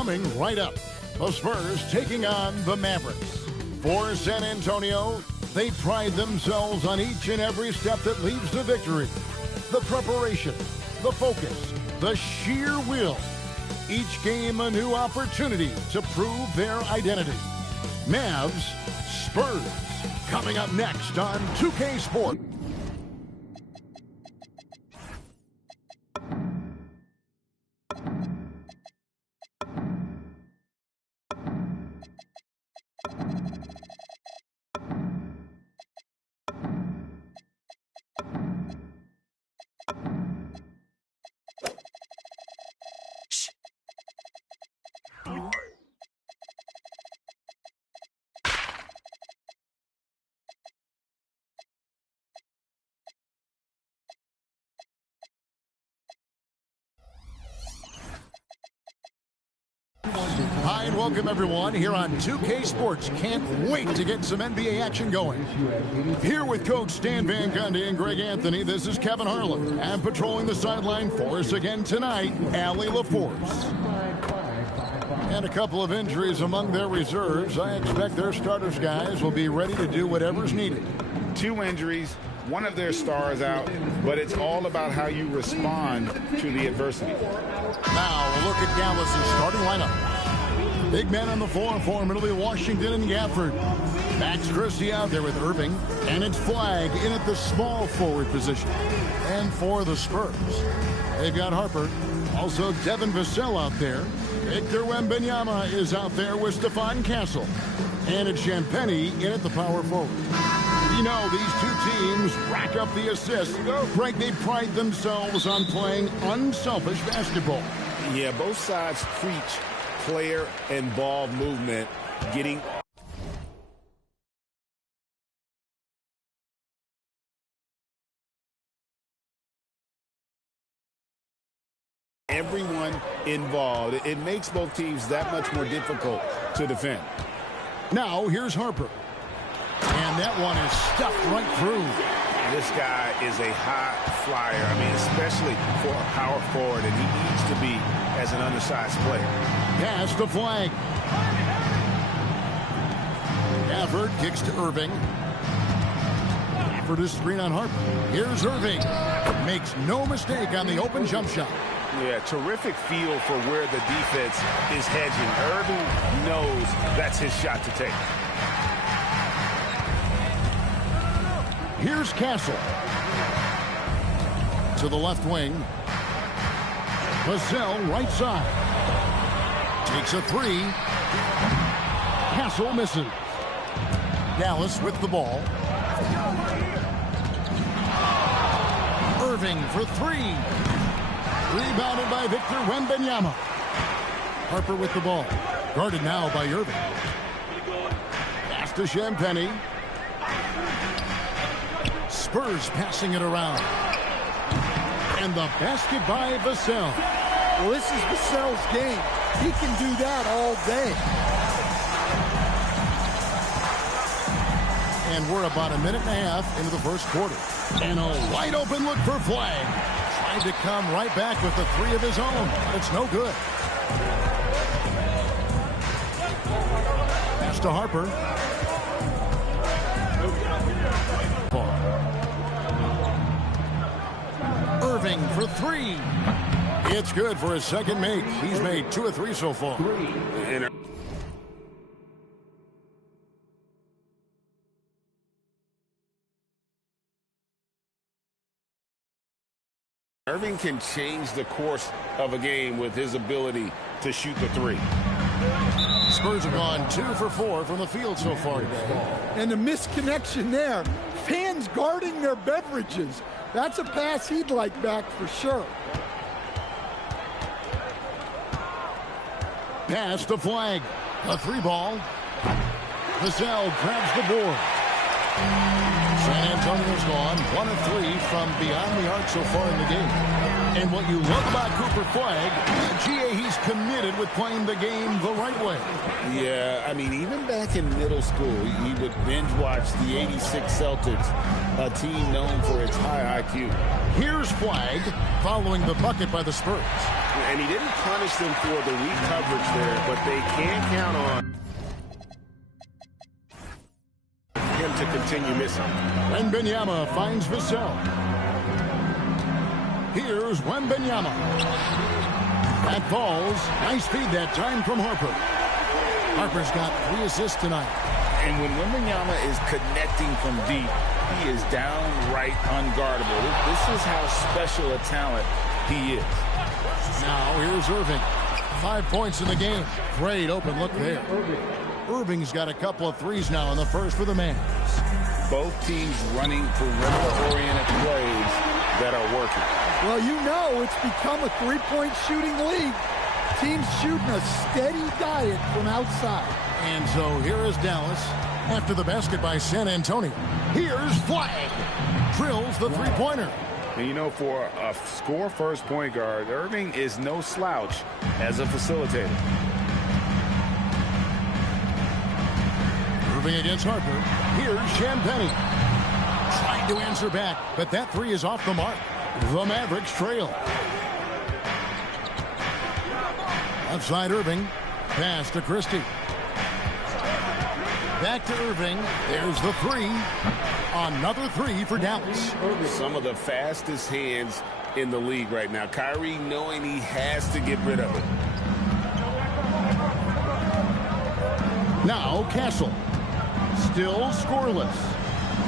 coming right up. The Spurs taking on the Mavericks. For San Antonio, they pride themselves on each and every step that leads to victory. The preparation, the focus, the sheer will. Each game a new opportunity to prove their identity. Mavs, Spurs, coming up next on 2K Sport. Hi and welcome everyone here on 2K Sports. Can't wait to get some NBA action going. Here with Coach Stan Van Gundy and Greg Anthony, this is Kevin Harlan. And patrolling the sideline for us again tonight, Allie LaForce. And a couple of injuries among their reserves. I expect their starters guys will be ready to do whatever's needed. 2 injuries, one of their stars out, but it's all about how you respond to the adversity. Now a look at Dallas' starting lineup. Big men on the floor for him. It'll be Washington and Gafford. Max Christie out there with Irving. And it's Flagg in at the small forward position. And for the Spurs, they've got Harper. Also Devin Vassell out there. Victor Wembanyama is out there with Stephon Castle. And it's Champagnie in at the power forward. You know, these two teams rack up the assists. Greg, they pride themselves on playing unselfish basketball. Yeah, both sides preach player and ball movement, getting everyone involved. It makes both teams that much more difficult to defend. Now, here's Harper. And that one is stuffed right through. This guy is a high flyer. I mean, especially for a power forward, and he needs to be as an undersized player. Pass to Flagg. Gafford kicks to Irving. Gafford is screen on Harper. Here's Irving. Makes no mistake on the open jump shot. Yeah, terrific feel for where the defense is hedging. Irving knows that's his shot to take. Here's Castle. To the left wing. Vassell right side. Takes a 3. Castle misses. Dallas with the ball. Irving for 3. Rebounded by Victor Wembanyama. Harper with the ball. Guarded now by Irving. Pass to Champagnie. Spurs passing it around. And the basket by Vassell. Well, this is Vassell's game. He can do that all day. And we're about a minute and a half into the first quarter. And a wide open look for Flagg. Tried to come right back with the 3 of his own. It's no good. Pass to Harper. Irving for 3. It's good for his second make. He's made 2 of 3 so far. Irving can change the course of a game with his ability to shoot the 3. Spurs have gone 2 for 4 from the field so far today. And a misconnection there. Fans guarding their beverages. That's a pass he'd like back for sure. Pass to Flagg. A 3 ball. Vassell grabs the board. San Antonio's gone 1 of 3 from beyond the arc so far in the game. And what you love about Cooper Flagg, GA, he's committed with playing the game the right way. Yeah, I mean, even back in middle school, he would binge watch the '86 Celtics, a team known for its high IQ. Here's Flagg following the bucket by the Spurs. And he didn't punish them for the weak coverage there, but they can count on him to continue missing. Wembanyama finds Vassell. Here's Wembanyama. That falls. Nice feed that time from Harper. Harper's got 3 assists tonight. And when Wembanyama is connecting from deep, he is downright unguardable. This is how special a talent he is. Now here's Irving. 5 points in the game. Great open look there. Irving's got a couple of threes now in the first for the Mavs. Both teams running perimeter-oriented plays that are working. Well, you know it's become a three-point shooting league. Teams shooting a steady diet from outside. And so here is Dallas after the basket by San Antonio. Here's Flagg. Drills the three-pointer. And you know, for a score-first point guard, Irving is no slouch as a facilitator. Irving against Harper. Here's Champagnie. Trying to answer back, but that three is off the mark. The Mavericks trail. Outside Irving. Pass to Christie. Back to Irving. There's the three. Another three for Dallas. Some of the fastest hands in the league right now. Kyrie knowing he has to get rid of it. Now Castle. Still scoreless.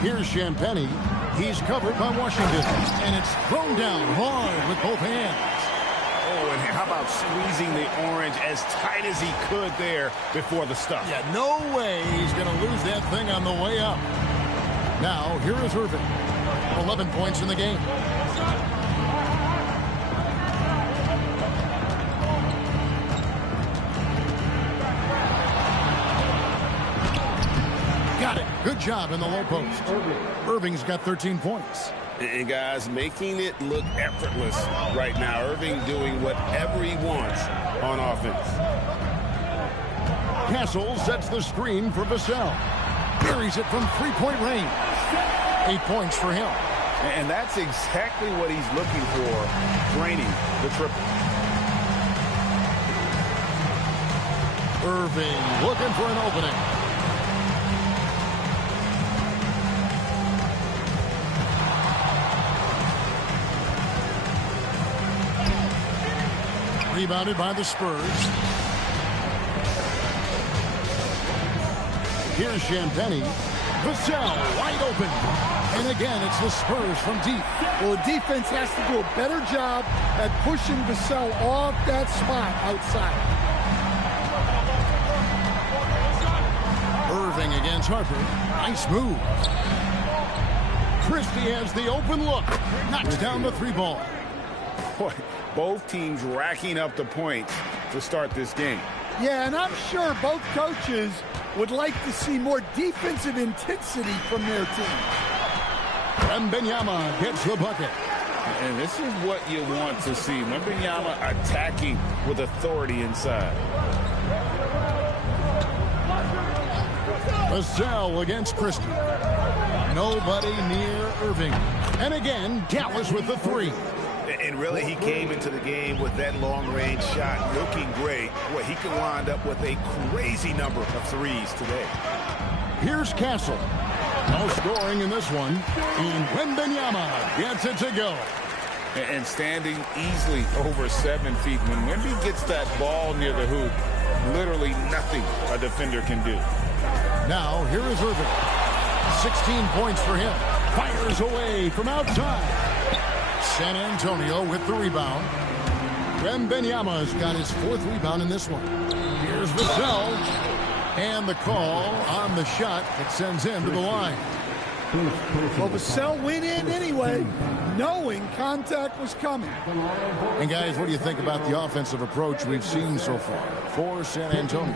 Here's Champagnie. He's covered by Washington. And it's thrown down hard with both hands. Oh, and how about squeezing the orange as tight as he could there before the stuff? Yeah, no way he's going to lose that thing on the way up. Now, here is Irving. 11 points in the game. Got it. Good job in the low post. Irving's got 13 points. And guys, making it look effortless right now. Irving doing whatever he wants on offense. Castle sets the screen for Vassell. Buries it from three-point range. 8 points for him. And that's exactly what he's looking for, draining the triple. Irving looking for an opening. Rebounded by the Spurs. Here's Champagnie. Vassell wide open. And again, it's the Spurs from deep. Well, the defense has to do a better job at pushing Vassell off that spot outside. Irving against Harper. Nice move. Christie has the open look. Knocks down the three ball. Boy, both teams racking up the points to start this game. Yeah, and I'm sure both coaches would like to see more defensive intensity from their team. Wembanyama gets the bucket. And this is what you want to see. Wembanyama attacking with authority inside. Vassell against Christie. Nobody near Irving. And again, Dallas with the three. And really, he came into the game with that long-range shot looking great. Boy, he could wind up with a crazy number of threes today. Here's Castle. No scoring in this one. And Wembanyama gets it to go. And standing easily over 7 feet. When Wemby gets that ball near the hoop, literally nothing a defender can do. Now, here is Irving. 16 points for him. Fires away from outside. San Antonio with the rebound. Wembanyama's got his 4th rebound in this one. Here's Vassell. And the call on the shot that sends him to the line. Well, Vassell went in anyway, knowing contact was coming. And guys, what do you think about the offensive approach we've seen so far for San Antonio?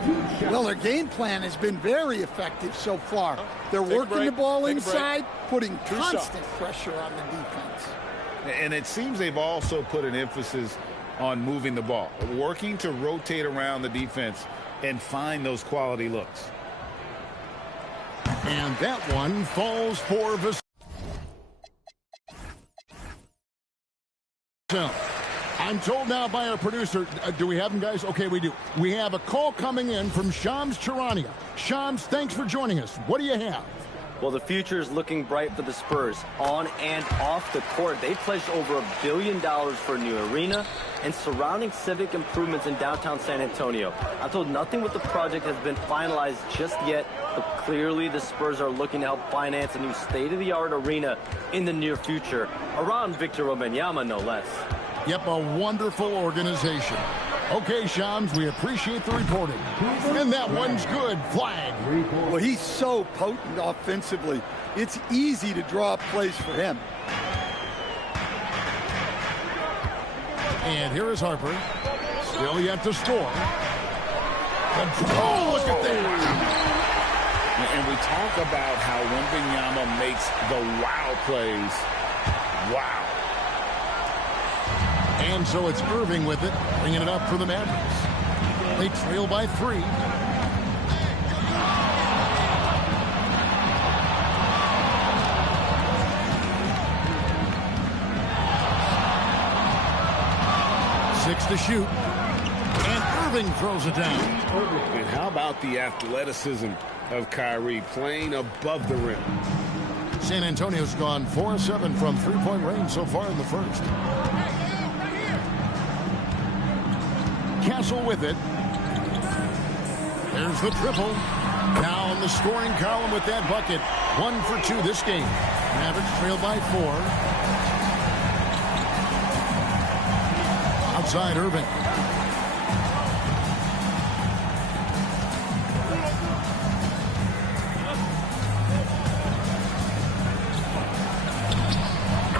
Well, their game plan has been very effective so far. They're working the ball inside, putting constant pressure on the defense. And it seems they've also put an emphasis on moving the ball, working to rotate around the defense and find those quality looks. And that one falls for Vassell. I'm told now by our producer, do we have him, guys? Okay, we do. We have a call coming in from Shams Charania. Shams, thanks for joining us. What do you have? Well, the future is looking bright for the Spurs. On and off the court, they pledged over $1 billion for a new arena and surrounding civic improvements in downtown San Antonio. I'm told nothing with the project has been finalized just yet, but clearly the Spurs are looking to help finance a new state-of-the-art arena in the near future, around Victor Wembanyama, no less. Yep, a wonderful organization. Okay, Shams, we appreciate the reporting. And that one's good. Flag. Well, he's so potent offensively. It's easy to draw up plays for him. And here is Harper. Still yet to score. Oh, look at that. And we talk about how Wembanyama makes the wow plays. Wow. And so it's Irving with it, bringing it up for the Mavericks. They trail by 3. Six to shoot. And Irving throws it down. And how about the athleticism of Kyrie playing above the rim? San Antonio's gone 4-7 from three-point range so far in the first. Castle with it. There's the triple. Now in the scoring column with that bucket. 1 for 2 this game. Mavericks trail by 4. Outside Irving.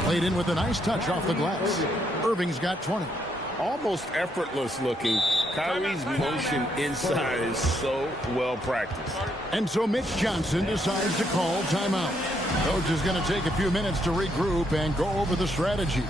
Played in with a nice touch off the glass. Irving's got 20. Almost effortless looking. Kyrie's motion inside is so well practiced. And so Mitch Johnson decides to call timeout. Coach is going to take a few minutes to regroup and go over the strategy.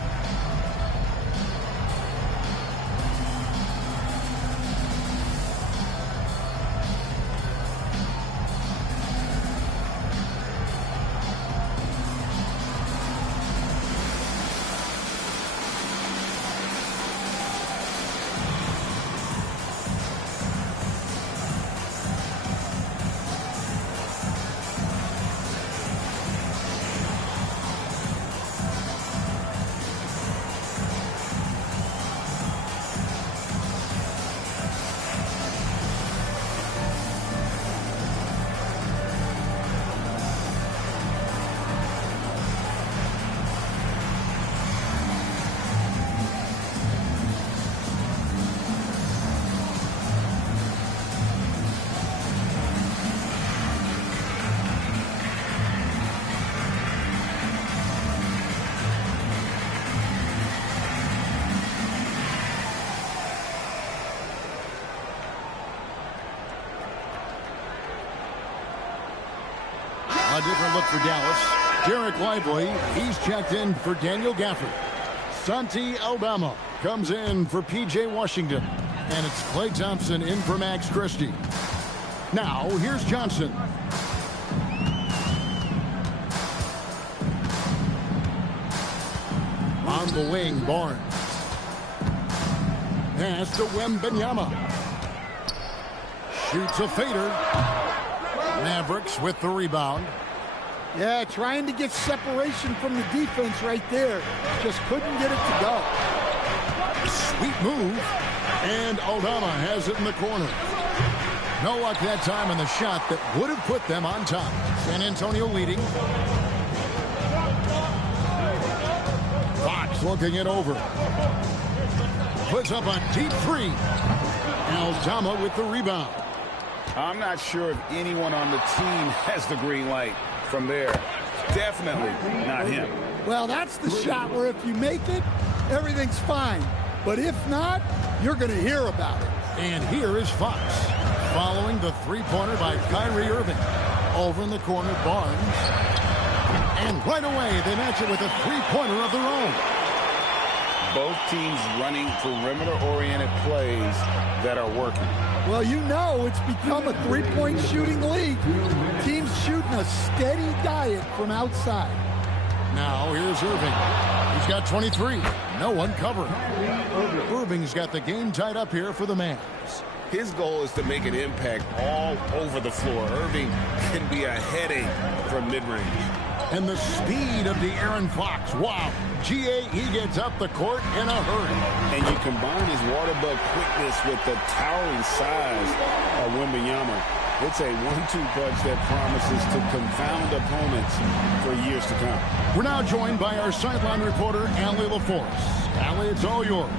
A different look for Dallas. Derek Lively, he's checked in for Daniel Gafford. Santi Aldama comes in for P.J. Washington. And it's Klay Thompson in for Max Christie. Now, here's Johnson. On the wing, Barnes. Pass to Wembanyama. Shoots a fader. Mavericks with the rebound. Yeah, trying to get separation from the defense right there. Just couldn't get it to go. Sweet move. And Aldama has it in the corner. No luck that time on the shot that would have put them on top. San Antonio leading. Fox looking it over. Puts up a deep 3. Aldama with the rebound. I'm not sure if anyone on the team has the green light from there. Definitely not him. Well, that's the shot where if you make it, everything's fine. But if not, you're going to hear about it. And here is Fox. Following the three-pointer by Kyrie Irving. Over in the corner, Barnes. And right away, they match it with a three-pointer of their own. Both teams running perimeter-oriented plays that are working. Well, you know it's become a three-point shooting league. Teams shooting a steady diet from outside. Now here's Irving. He's got 23. No one covering. Irving's got the game tied up here for the Mavs. His goal is to make an impact all over the floor. Irving can be a headache from mid-range. And the speed of De'Aaron Fox. Wow. He gets up the court in a hurry. And you combine his water bug quickness with the towering size of Wembanyama. It's a 1-2 punch that promises to confound opponents for years to come. We're now joined by our sideline reporter, Allie LaForce. Allie, it's all yours.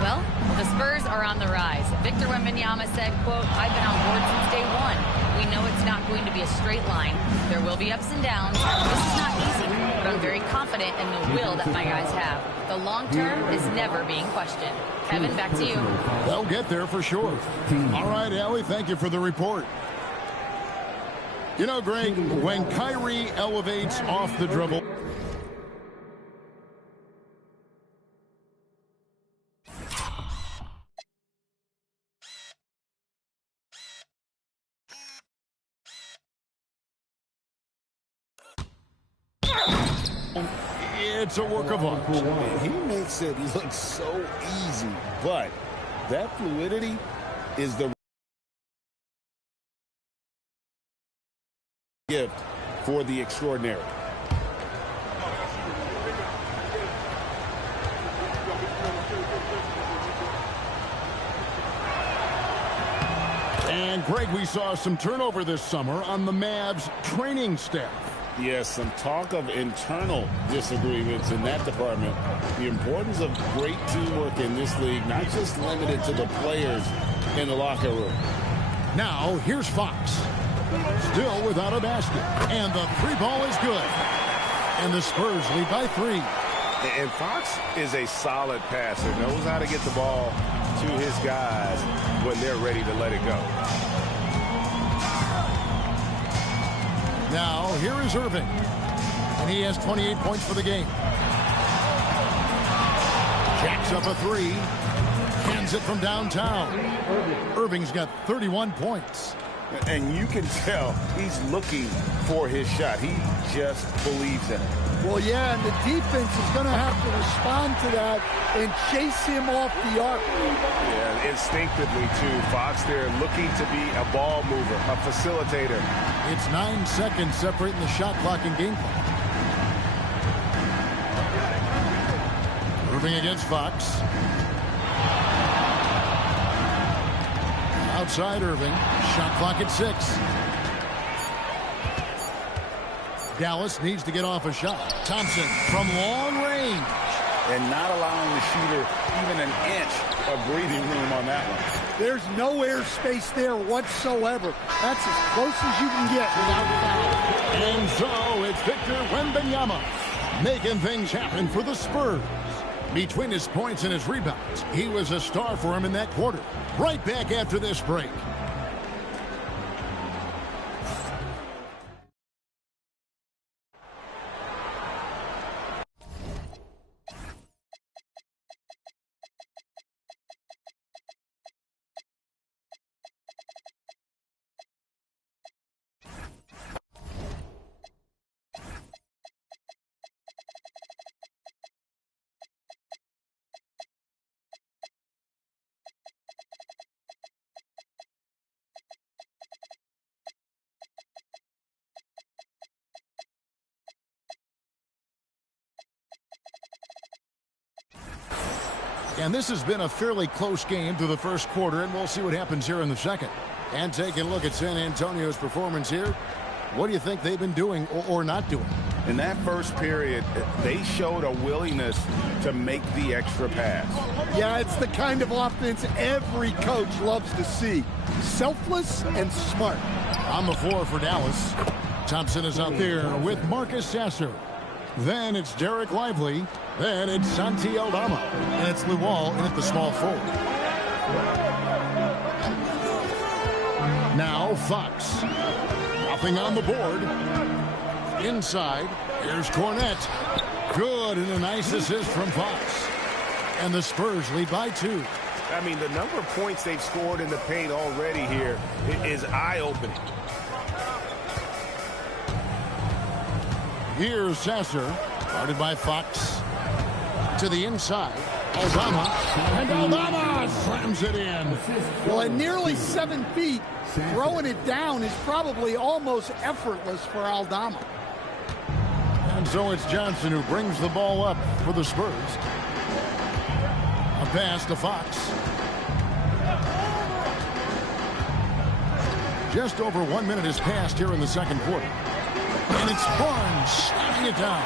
Well, the Spurs are on the rise. Victor Wembanyama said, quote, "I've been on board since day one. We know it's not going to be a straight line. There will be ups and downs. This is not easy, but I'm very confident in the will that my guys have. The long term is never being questioned." Kevin, back to you. They'll get there for sure. All right, Allie, thank you for the report. You know, Greg, when Kyrie elevates off the dribble, it's a work of art. He makes it look so easy, but that fluidity is the gift for the extraordinary. And, Greg, we saw some turnover this summer on the Mavs training staff. Yes, some talk of internal disagreements in that department. The importance of great teamwork in this league, not just limited to the players in the locker room. Now, here's Fox. Still without a basket. And the three ball is good. And the Spurs lead by 3. And Fox is a solid passer, knows how to get the ball to his guys when they're ready to let it go. Now, here is Irving. And he has 28 points for the game. Jacks up a 3. Hands it from downtown. Irving's got 31 points. And you can tell he's looking for his shot. He just believes in it. Well, yeah, and the defense is going to have to respond to that and chase him off the arc. Yeah, instinctively, too. Fox there looking to be a ball mover, a facilitator. It's 9 seconds separating the shot clock and game clock. Irving against Fox. Outside Irving. Shot clock at 6. Dallas needs to get off a shot. Thompson from long range. And not allowing the shooter even an inch of breathing room on that one. There's no air space there whatsoever. That's as close as you can get without foul. And so it's Victor Wembanyama making things happen for the Spurs. Between his points and his rebounds, he was a star for him in that quarter. Right back after this break. And this has been a fairly close game through the first quarter, and we'll see what happens here in the second. And taking a look at San Antonio's performance here, what do you think they've been doing or not doing? In that first period, they showed a willingness to make the extra pass. Yeah, it's the kind of offense every coach loves to see. Selfless and smart. On the floor for Dallas. Thompson is out there with Marcus Sasser. Then it's Derek Lively. Then it's Santi Aldama. And it's Luol in at the small forward. Now Fox. Nothing on the board. Inside. Here's Cornette. Good, and a nice assist from Fox. And the Spurs lead by 2. I mean, the number of points they've scored in the paint already here is eye-opening. Here's Sasser, guarded by Fox. To the inside, Aldama. And Aldama slams it in. Well, at nearly 7 feet, throwing it down is probably almost effortless for Aldama. And so it's Johnson who brings the ball up for the Spurs. A pass to Fox. Just over 1 minute has passed here in the second quarter. And it's Barnes slamming it down.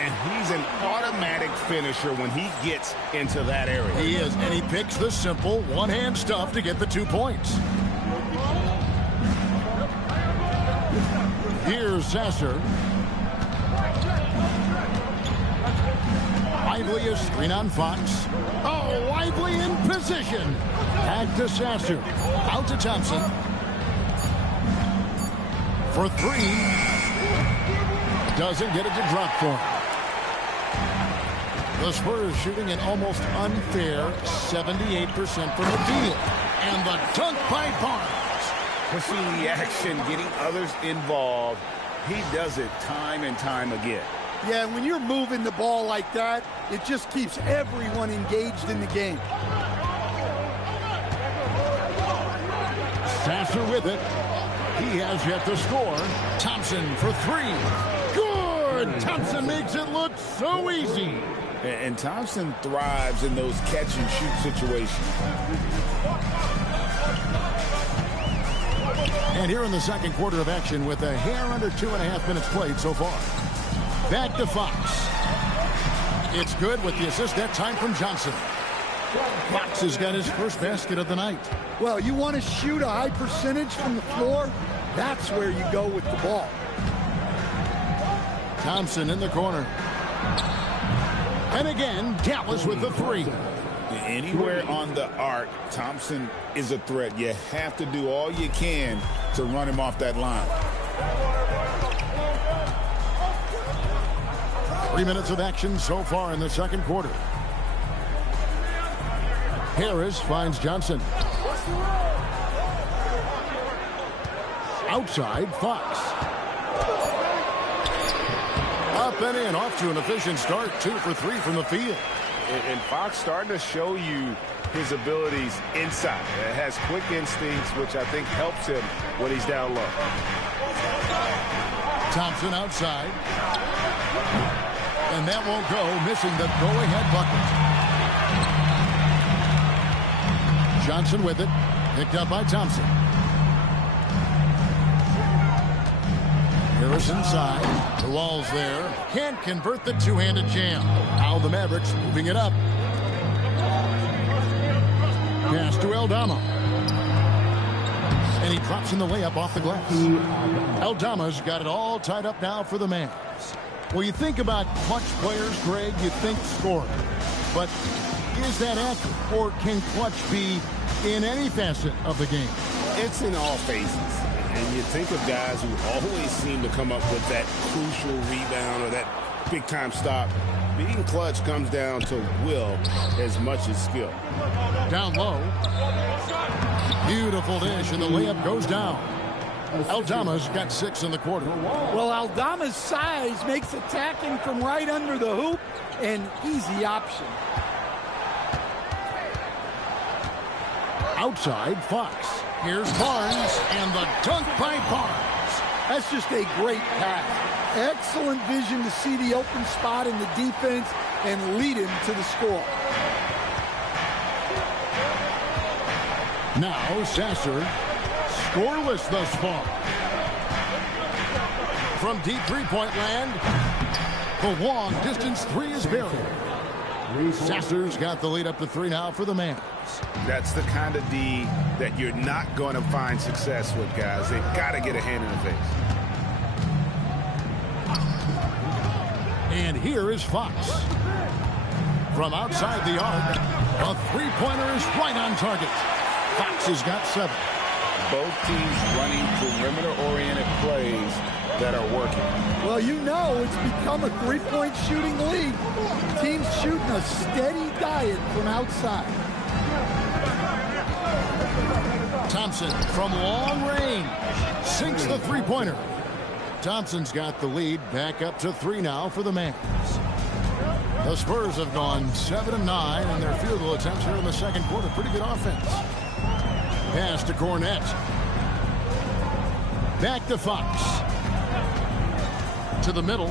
And he's an automatic finisher when he gets into that area. He is, and he picks the simple one-hand stuff to get the 2 points. Here's Sasser. Lively is screen on Fox. Oh, Lively in position. Back to Sasser. Out to Thompson. For 3. Doesn't get it to drop for him. The Spurs shooting an almost unfair 78% from the field. And the dunk by Barnes. Pushing the action, getting others involved. He does it time and time again. Yeah, when you're moving the ball like that, it just keeps everyone engaged in the game. Sasser with it. He has yet to score. Thompson for 3. Good! Thompson makes it look so easy. And Thompson thrives in those catch-and-shoot situations. And here in the second quarter of action with a hair under 2.5 minutes played so far. Back to Fox. It's good with the assist that time from Johnson. Fox has got his first basket of the night. Well, you want to shoot a high percentage from the floor? That's where you go with the ball. Thompson in the corner. And again, Dallas with the 3. Anywhere on the arc, Thompson is a threat. You have to do all you can to run him off that line. 3 minutes of action so far in the second quarter. Harris finds Johnson. Outside, Fox. Up and in, off to an efficient start. 2 for 3 from the field. And Fox starting to show you his abilities inside. It has quick instincts, which I think helps him when he's down low. Thompson outside. And that won't go, missing the go-ahead bucket. Johnson with it. Picked up by Thompson. Harris inside. The wall's there. Can't convert the two-handed jam. Now the Mavericks moving it up. Pass to Aldama. And he drops in the layup off the glass. Aldama's got it all tied up now for the Mavs. Well, you think about clutch players, Greg, you think scoring. But is that accurate? Or can clutch be in any facet of the game? It's in all phases. And you think of guys who always seem to come up with that crucial rebound or that big-time stop. Being clutch comes down to will as much as skill. Down low. Beautiful dish, and the layup goes down. Aldama's got 6 in the quarter. Well, Aldama's size makes attacking from right under the hoop an easy option. Outside, Fox. Here's Barnes, and the dunk by Barnes. That's just a great pass. Excellent vision to see the open spot in the defense and lead him to the score. Now Sasser, scoreless thus far. From deep three-point land, the long distance 3 is buried. Sasser's got the lead up to 3 now for the Mavs. That's the kind of D that you're not going to find success with, guys. They've got to get a hand in the face. And here is Fox. From outside the arc, a three-pointer is right on target. Fox has got 7. Both teams running perimeter-oriented plays, that are working. Well, you know it's become a three-point shooting league. Teams shooting a steady diet from outside. Thompson from long range sinks the three-pointer. Thompson's got the lead back up to 3 now for the Mavs. The Spurs have gone 7 of 9 in their field goal attempts here in the second quarter. Pretty good offense. Pass to Cornette. Back to Fox. To the middle.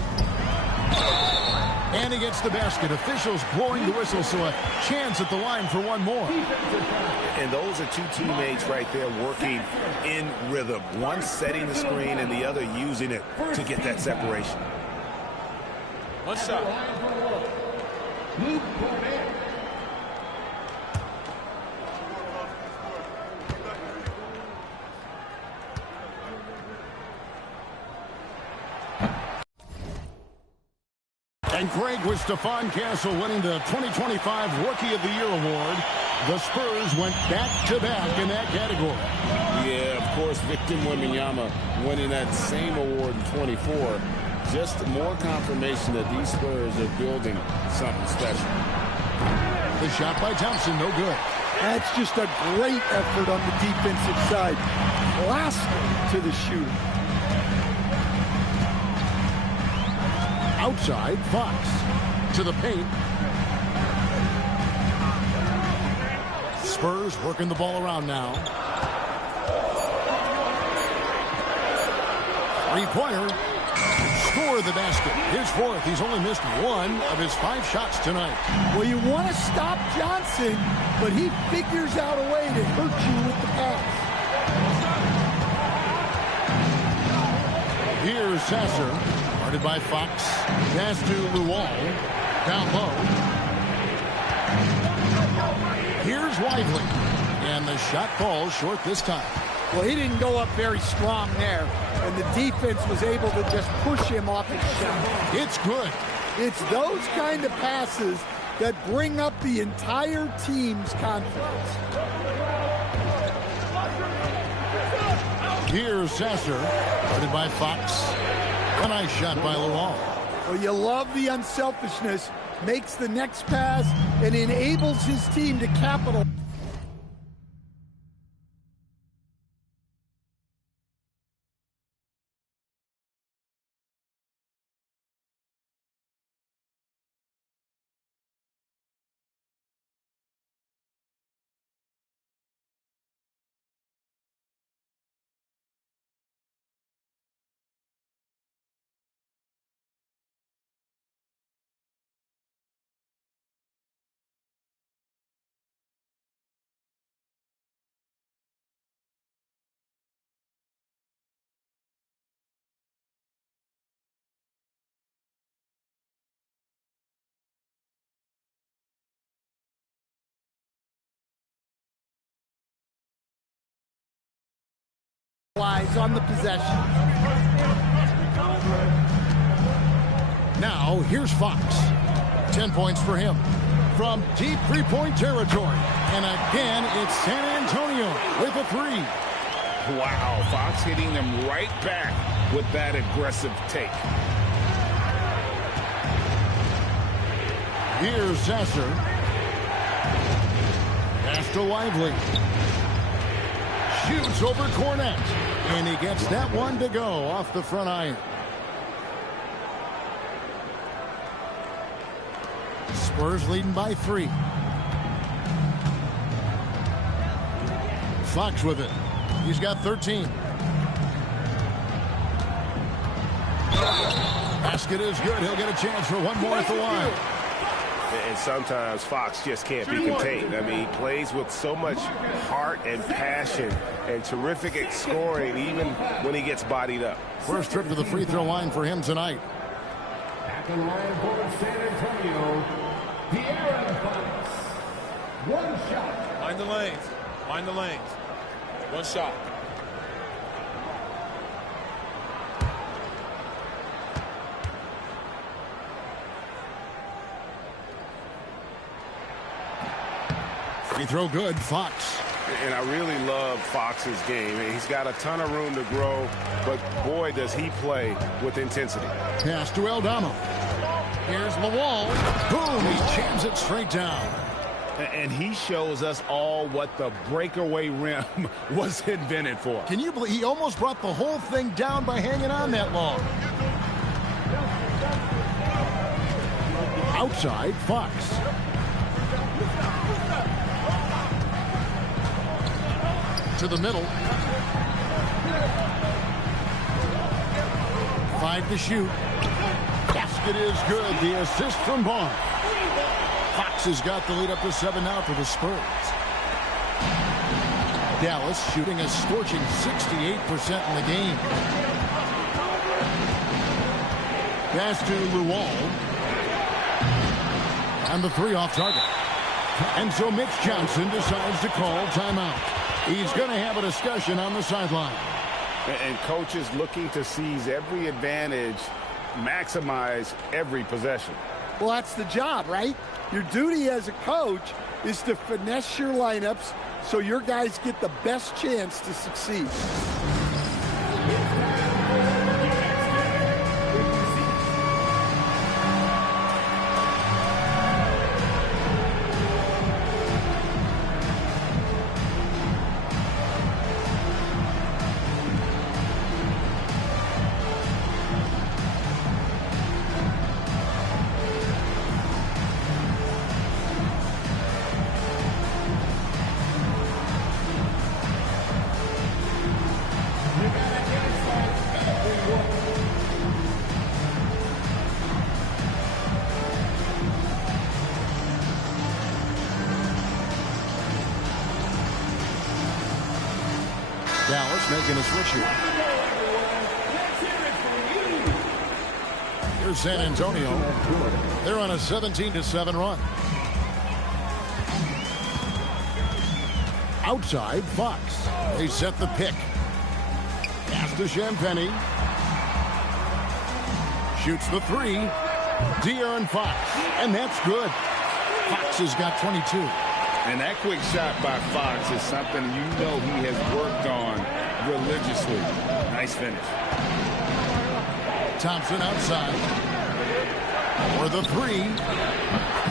And he gets the basket. Officials blowing the whistle, so a chance at the line for one more. And those are two teammates right there working in rhythm. One setting the screen and the other using it to get that separation. One shot. And Greg, with Stephon Castle winning the 2025 Rookie of the Year award, the Spurs went back-to-back in that category. Yeah, of course, Victor Wembanyama winning that same award in 24. Just more confirmation that these Spurs are building something special. The shot by Thompson, no good. That's just a great effort on the defensive side. Classic to the shooter. Outside, Fox to the paint. Spurs working the ball around now. Three-pointer. Score the basket. His fourth. He's only missed 1 of his 5 shots tonight. Well, you want to stop Johnson, but he figures out a way to hurt you with the pass. Here's Sasser. Guarded by Fox. Pass to Luol. Down low. Here's Lively. And the shot falls short this time. Well, he didn't go up very strong there, and the defense was able to just push him off his shot. It's good. It's those kind of passes that bring up the entire team's confidence. Here's Sasser. Guarded by Fox. A nice shot by Luol. Well, you love the unselfishness. Makes the next pass and enables his team to capitalize. On the possession. Now, here's Fox. 10 points for him from deep three-point territory. And again, it's San Antonio with a 3. Wow, Fox hitting them right back with that aggressive take. Here's Sasser. Pass to Lively. Shoots over Cornette. And he gets that one to go off the front iron. Spurs leading by 3. Fox with it. He's got 13. Basket is good. He'll get a chance for one more at the line. And sometimes Fox just can't be contained. I mean, he plays with so much heart and passion and terrific scoring even when he gets bodied up. First trip to the free throw line for him tonight. At the line for San Antonio, De'Aaron Fox. One shot. Mind the lanes. Mind the lanes. One shot. Free throw good. Fox. And I really love Fox's game. He's got a ton of room to grow, but boy, does he play with intensity. Pass to Aldama. Here's Lawal. Boom, he jams it straight down. And he shows us all what the breakaway rim was invented for. Can you believe he almost brought the whole thing down by hanging on that long? Outside, Fox. To the middle. 5 to shoot. Basket is good. The assist from Barnes. Fox has got the lead up to 7 now for the Spurs. Dallas shooting a scorching 68% in the game. Pass to Luol. And the 3 off target. And so Mitch Johnson decides to call timeout. He's going to have a discussion on the sideline. And coaches looking to seize every advantage, maximize every possession. Well, that's the job, right? Your duty as a coach is to finesse your lineups so your guys get the best chance to succeed. Dallas making a switch here. Here's San Antonio. They're on a 17-7 run. Outside, Fox. They set the pick. Pass to Champagnie. Shoots the 3. De'Aaron Fox. And that's good. Fox has got 22. And that quick shot by Fox is something you know he has worked on religiously. Nice finish. Thompson outside. For the 3.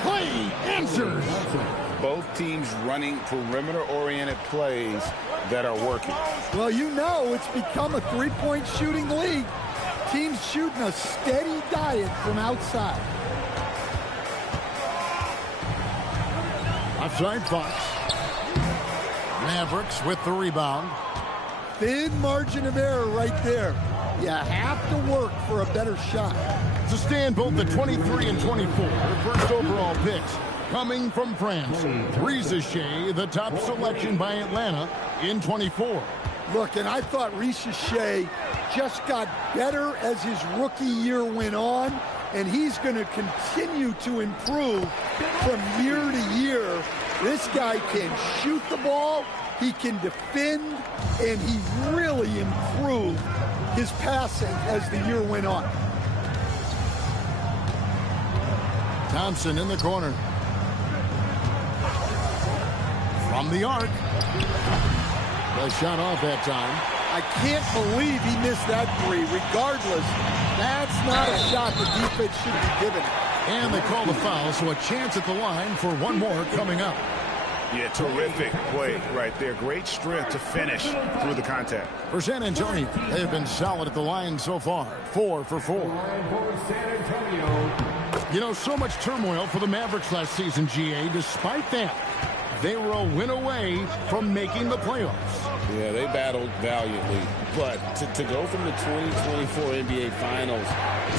Play answers. Both teams running perimeter-oriented plays that are working. Well, you know it's become a three-point shooting league. Teams shooting a steady diet from outside. Outside Fox. Mavericks with the rebound. Thin margin of error right there. You have to work for a better shot. To stand both the 23 and 24 first overall picks coming from France. Risa Shea, the top selection by Atlanta in 24. Look, and I thought Risa Shea just got better as his rookie year went on, and he's going to continue to improve from year to year. This guy can shoot the ball, he can defend, and he really improved his passing as the year went on. Thompson in the corner. From the arc. The shot off that time. I can't believe he missed that 3. Regardless, that's not a shot the defense should be given. And they call the foul, so a chance at the line for one more coming up. Yeah, terrific play right there. Great strength to finish through the contact. For San Antonio, they have been solid at the line so far. 4 for 4. You know, so much turmoil for the Mavericks last season, GA. Despite that, they were a win away from making the playoffs. Yeah, they battled valiantly. But to go from the 2024 NBA Finals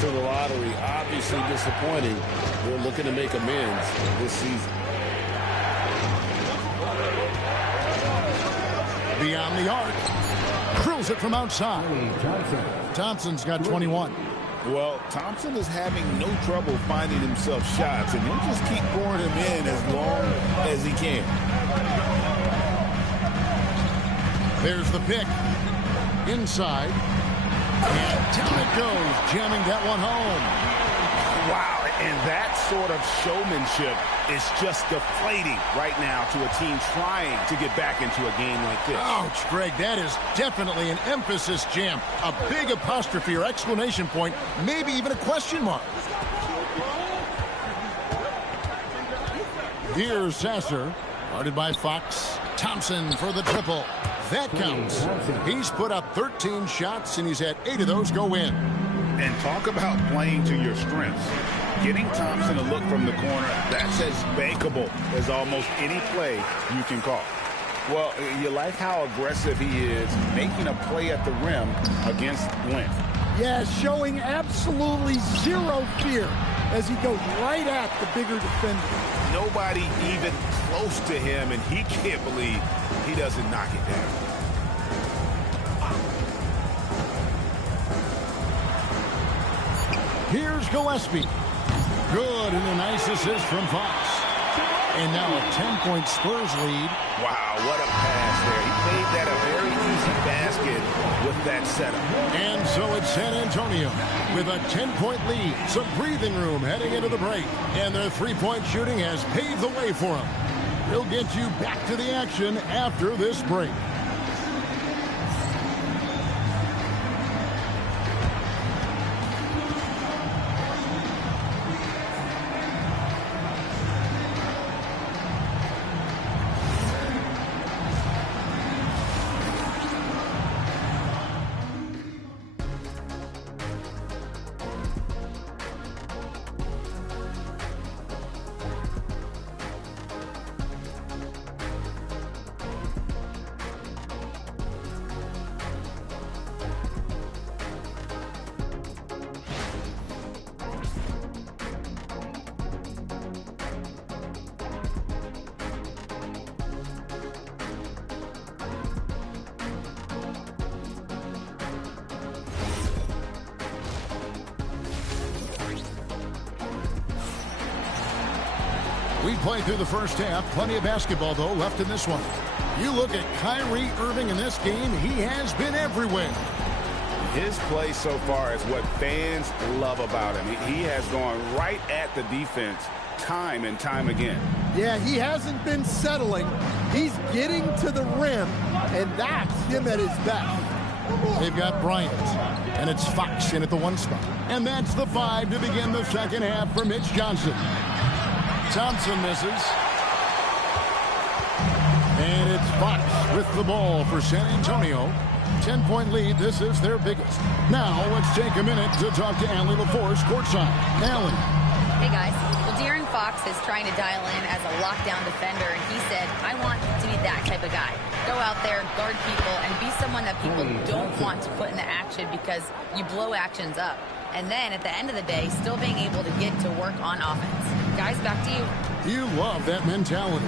to the lottery, obviously disappointing. They're looking to make amends this season. Beyond the arc. Drills it from outside. Thompson's got 21. Well, Thompson is having no trouble finding himself shots, and he'll just keep pouring them in as long as he can. There's the pick. Inside. And down it goes, jamming that one home. Wow, And that sort of showmanship is just deflating right now to a team trying to get back into a game like this. Ouch, Greg, that is definitely an emphasis jam. A big apostrophe or exclamation point, maybe even a question mark. Here's Sasser, guarded by Fox. Thompson for the triple. That counts. He's put up 13 shots, and he's had 8 of those go in. And talk about playing to your strengths. Getting Thompson a look from the corner, that's as bankable as almost any play you can call. Well, you like how aggressive he is making a play at the rim against length. Yeah, showing absolutely zero fear as he goes right at the bigger defender. Nobody even close to him, and he can't believe he doesn't knock it down. Here's Gillespie. Good, and a nice assist from Fox. And now a 10-point Spurs lead. Wow, what a pass there. He made that a very easy basket with that setup. And so it's San Antonio with a 10-point lead. Some breathing room heading into the break. And their three-point shooting has paved the way for them. We'll get you back to the action after this break. We played through the first half. Plenty of basketball, though, left in this one. You look at Kyrie Irving in this game, he has been everywhere. His play so far is what fans love about him. He has gone right at the defense time and time again. Yeah, he hasn't been settling. He's getting to the rim, and that's him at his best. They've got Bryant, and it's Fox in at the 1 spot. And that's the 5 to begin the second half for Mitch Johnson. Thompson misses. And it's Fox with the ball for San Antonio. 10-point lead. This is their biggest. Now let's take a minute to talk to Allie LaForce courtside. Allie. Hey, guys. Well, De'Aaron Fox is trying to dial in as a lockdown defender, and he said, I want to be that type of guy. Go out there, guard people, and be someone that people don't want to put in the action because you blow actions up. And then, at the end of the day, still being able to get to work on offense. Guys, back to you. You love that mentality.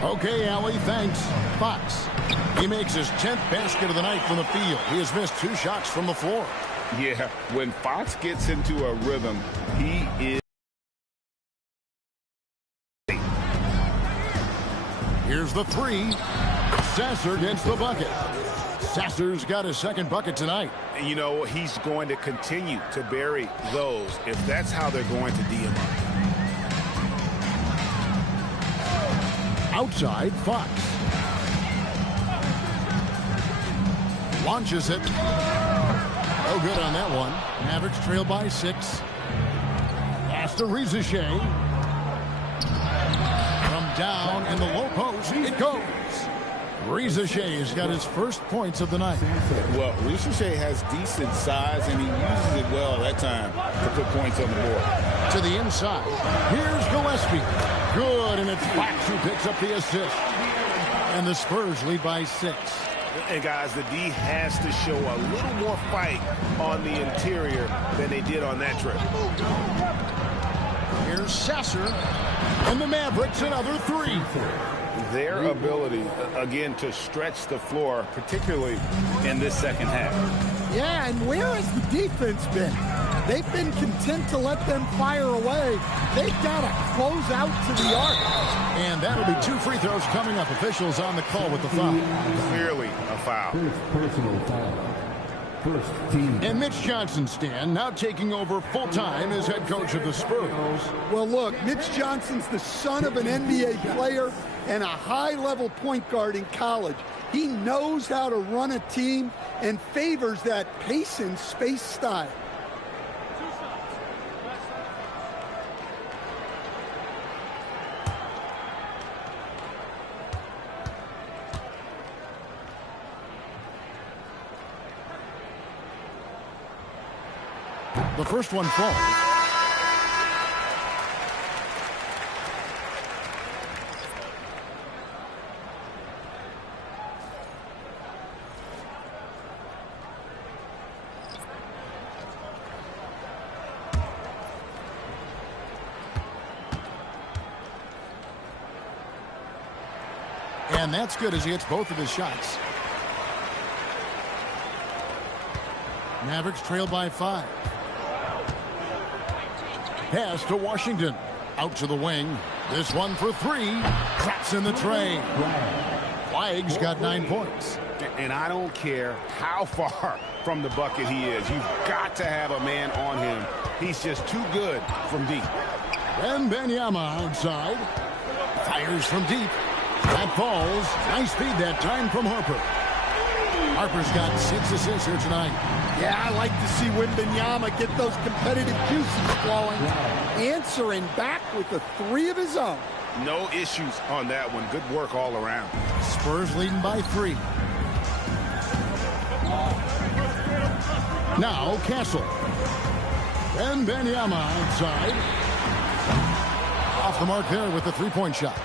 Okay, Allie, thanks. Fox. He makes his 10th basket of the night from the field. He has missed 2 shots from the floor. Yeah, when Fox gets into a rhythm, he is. Here's the 3. Sasser gets the bucket. Sasser's got his 2nd bucket tonight. You know, he's going to continue to bury those if that's how they're going to D him up. Outside, Fox. Launches it. No good on that one. Mavericks trail by 6. Pass to Reza Shea. From down in the low post, it goes. Reza Shea's got his first points of the night. Well, Reza Shea has decent size, and he uses it well that time to put points on the board. To the inside. Here's Gillespie. Good, and it's Fox who picks up the assist. And the Spurs lead by 6. And, guys, the D has to show a little more fight on the interior than they did on that trip. Here's Sasser. And the Mavericks another 3. Their ability, again, to stretch the floor, particularly in this second half. Yeah, and where has the defense been? They've been content to let them fire away. They've got to close out to the arc. And that'll be 2 free throws coming up. Officials on the call with the foul. Clearly a foul. First personal foul. First team. And Mitch Johnson, Stan, now taking over full-time as head coach of the Spurs. Well, look, Mitch Johnson's the son of an NBA player and a high-level point guard in college. He knows how to run a team and favors that pace and space style. The first one falls. And that's good as he hits both of his shots. Mavericks trail by 5. Pass to Washington. Out to the wing. This one for 3. Claps in the tray. Flagg's got 9 points. And I don't care how far from the bucket he is. You've got to have a man on him. He's just too good from deep. Wembanyama outside. Fires from deep. That falls. Nice feed that time from Harper. Harper's got 6 assists here tonight. Yeah, I like to see Wembanyama get those competitive juices flowing. Answering back with a 3 of his own. No issues on that one. Good work all around. Spurs leading by 3. Now Castle. Wembanyama outside. Off the mark there with the 3-point shot.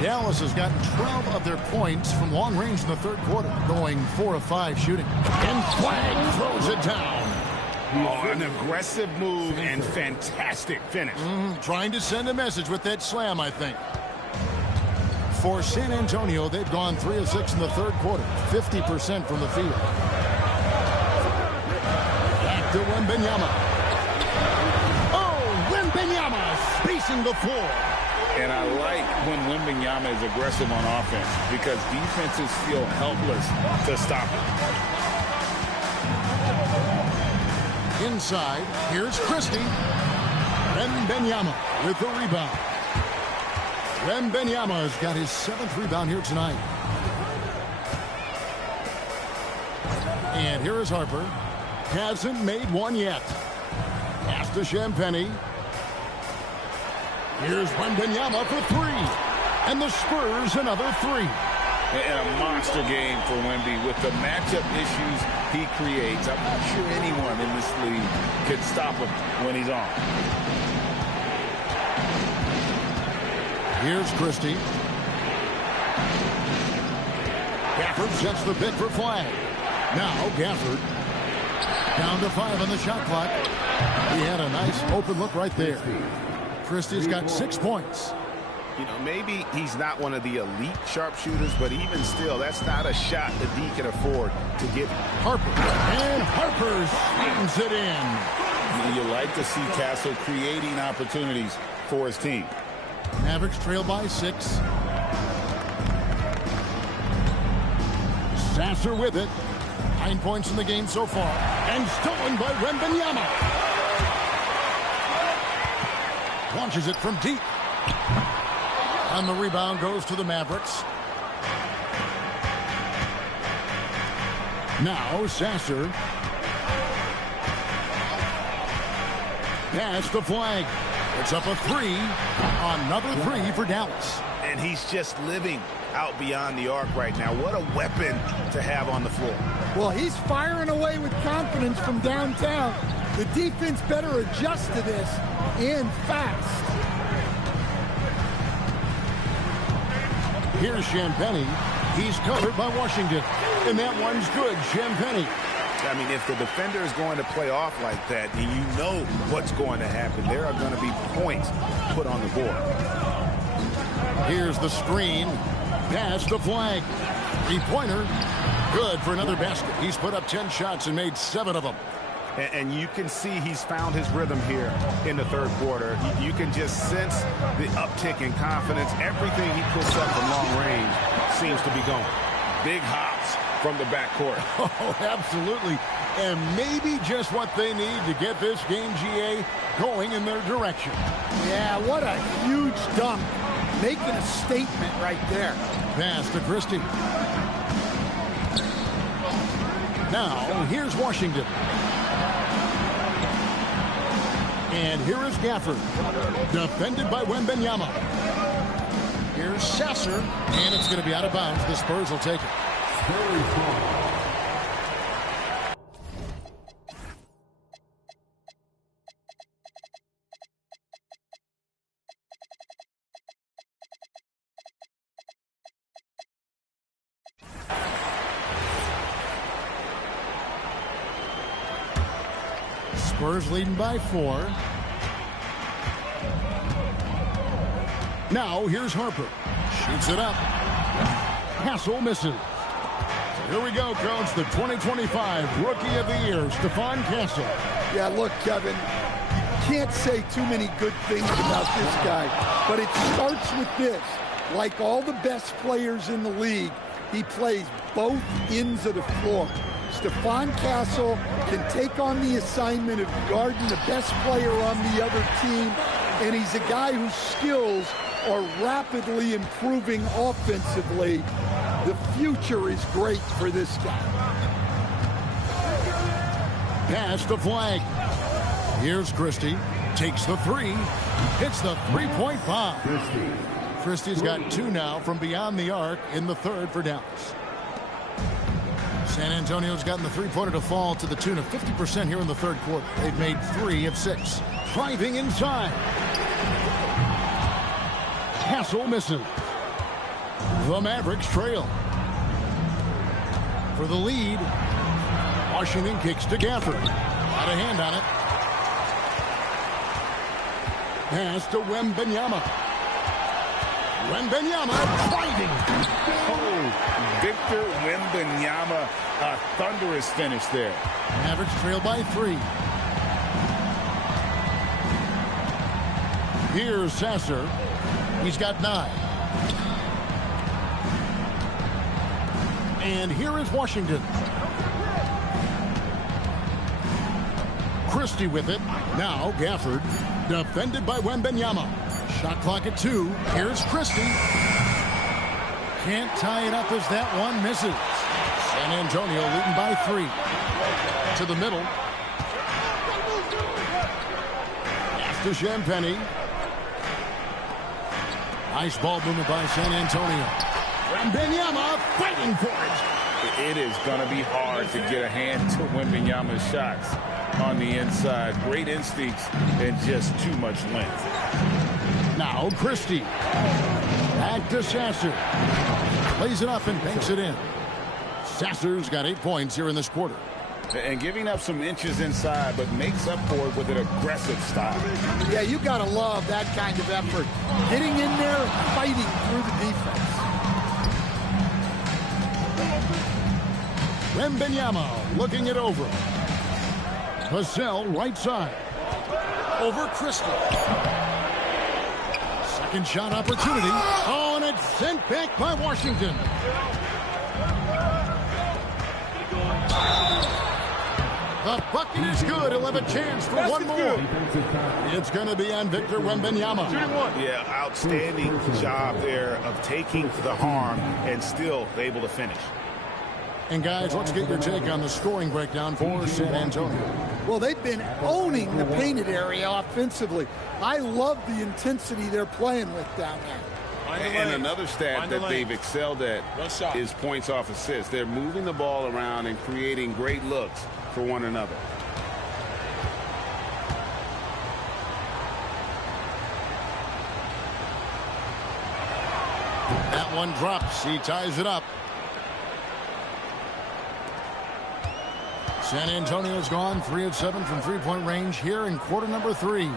Dallas has gotten 12 of their points from long range in the third quarter, going 4 of 5 shooting. And Flag throws it down. Oh, an aggressive move and fantastic finish. Trying to send a message with that slam, I think. For San Antonio, they've gone 3 of 6 in the third quarter, 50% from the field. Back to Wembanyama. Oh, Wembanyama spacing the floor. And I like when Wembanyama is aggressive on offense because defenses feel helpless to stop him. Inside, here's Christie. Wembanyama with the rebound. Wembanyama has got his 7th rebound here tonight. And here is Harper. Hasn't made one yet. Pass to Champagnie. Here's Wembanyama for 3. And the Spurs another 3. And a monster game for Wemby with the matchup issues he creates. I'm not sure anyone in this league could stop him when he's on. Here's Christie. Gafford sets the pick for Flag. Now Gafford down to 5 on the shot clock. He had a nice open look right there. Christie's got 6 points. You know, maybe he's not one of the elite sharpshooters, but even still, that's not a shot that D can afford to give him. Harper. And Harper slams it in. You like to see Castle creating opportunities for his team. Mavericks trail by 6. Sasser with it. 9 points in the game so far. And stolen by Wembanyama. Launches it from deep. And the rebound goes to the Mavericks. Now Sasser. Pass to Flag. It's up a 3. Another 3 for Dallas. And he's just living out beyond the arc right now. What a weapon to have on the floor. Well, he's firing away with confidence from downtown. The defense better adjust to this, and fast. Here's Champagnie. He's covered by Washington. And that one's good. Champagnie. I mean, if the defender is going to play off like that, then you know what's going to happen. There are going to be points put on the board. Here's the screen. Pass to Flag. 3-pointer. Good for another basket. He's put up 10 shots and made 7 of them. And you can see he's found his rhythm here in the third quarter. You can just sense the uptick in confidence. Everything he puts up from long range seems to be going. Big hops from the backcourt. Oh, absolutely. And maybe just what they need to get this game, GA, going in their direction. Yeah, what a huge dunk. Making a statement right there. Pass to Christie. Now, here's Washington. And here is Gafford. Defended by Wembanyama. Here's Sasser. And it's going to be out of bounds. The Spurs will take it. Spurs leading by 4. Now here's Harper. Shoots it up. Castle misses. So here we go, Coach. The 2025 Rookie of the Year, Stephon Castle. Yeah, look, Kevin, can't say too many good things about this guy, but it starts with this. Like all the best players in the league, he plays both ends of the floor. Stephon Castle can take on the assignment of guarding the best player on the other team, and he's a guy whose skills are rapidly improving offensively. The future is great for this guy. Pass to Flag. Here's Christie. Takes the 3. Hits the three-point bomb. Christie's got 2 now from beyond the arc in the third for Dallas. San Antonio's gotten the three-pointer to fall to the tune of 50% here in the third quarter. They've made 3 of 6. Driving inside. Castle misses. The Mavericks trail. For the lead, Washington kicks to Gafford. Got a hand on it. Pass to Wembanyama. Wembanyama driving. Oh, Victor Wembanyama, a thunderous finish there. Mavericks trail by 3. Here's Sasser. He's got 9. And here is Washington. Christie with it. Now Gafford. Defended by Wembanyama. Shot clock at 2. Here's Christie. Can't tie it up as that one misses. San Antonio leading by 3. To the middle. Pass to Champagnie. Nice ball movement by San Antonio. Wembanyama fighting for it. It is going to be hard to get a hand to Wembanyama's shots on the inside. Great instincts and just too much length. Now Christie. Back to Sasser. Plays it up and banks it in. Sasser's got 8 points here in this quarter. And giving up some inches inside, but makes up for it with an aggressive style. Yeah, you got to love that kind of effort. Getting in there and fighting through the defense. Wembanyama looking it over. Vassell right side. Over Christie. Second shot opportunity. Oh, and it's sent back by Washington. The bucket is good. He'll have a chance for one more. It's going to be on Victor Wembanyama. Yeah, outstanding job there of taking the harm and still able to finish. And guys, let's get your take on the scoring breakdown for San Antonio. Well, they've been owning the painted area offensively. I love the intensity they're playing with down there. And another stat that they've excelled at is points off assists. They're moving the ball around and creating great looks for one another. That one drops. He ties it up. San Antonio's gone 3 of 7 from three-point range here in quarter number 3.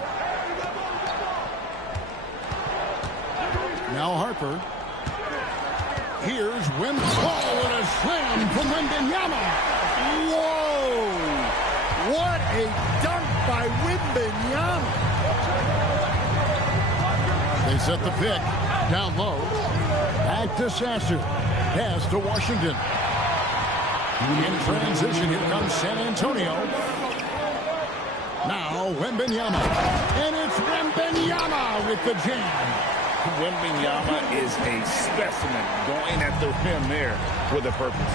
Now Harper. Here's Wim. Oh, and a slam from Wembanyama. Whoa! What a dunk by Wembanyama. They set the pick. Down low. Back to Sasser. Pass to Washington. In transition, here comes San Antonio. Now, Wembanyama. And it's Wembanyama with the jam. Wembanyama is a specimen going at the rim there with a purpose.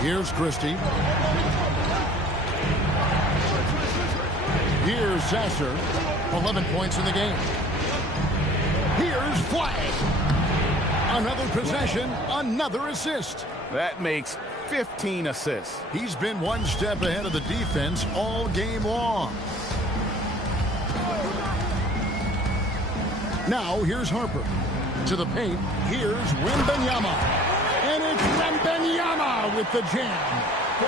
Here's Christie. Here's Sasser. 11 points in the game. Here's Flag. Another possession, another assist. That makes 15 assists. He's been one step ahead of the defense all game long. Now here's Harper. To the paint, here's Wembanyama. And it's Wembanyama with the jam.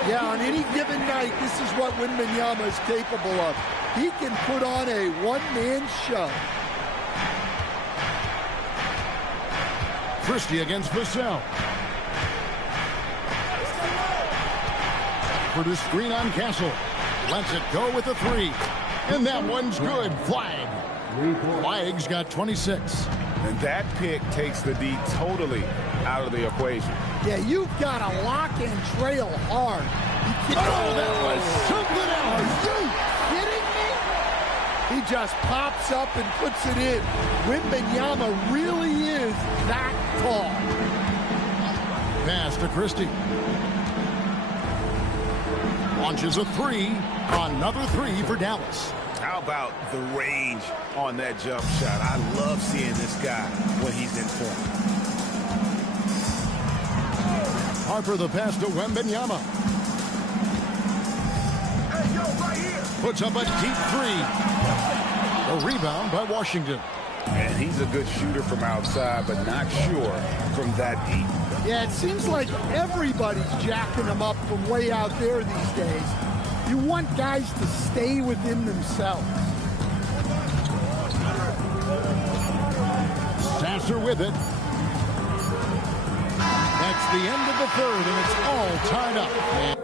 Yeah, on any given night, this is what Wembanyama is capable of. He can put on a one-man show. Christie against Vassell. For the screen on Castle. Lets it go with a three. And that one's good. Flag. Flag's got 26. And that pick takes the D totally out of the equation. Yeah, you've got to lock and trail hard. That was something else. Are you kidding me? He just pops up and puts it in. Wembanyama really is that tall. Pass to Christie. Launches a three. Another three for Dallas. How about the range on that jump shot? I love seeing this guy when he's in form. Harper the pass to Wembanyama. Hey, yo, right here. Puts up a deep three. A rebound by Washington. And he's a good shooter from outside, but not sure from that deep. Yeah, it seems like everybody's jacking him up from way out there these days. You want guys to stay within themselves. Sasser with it. That's the end of the third, and it's all tied up.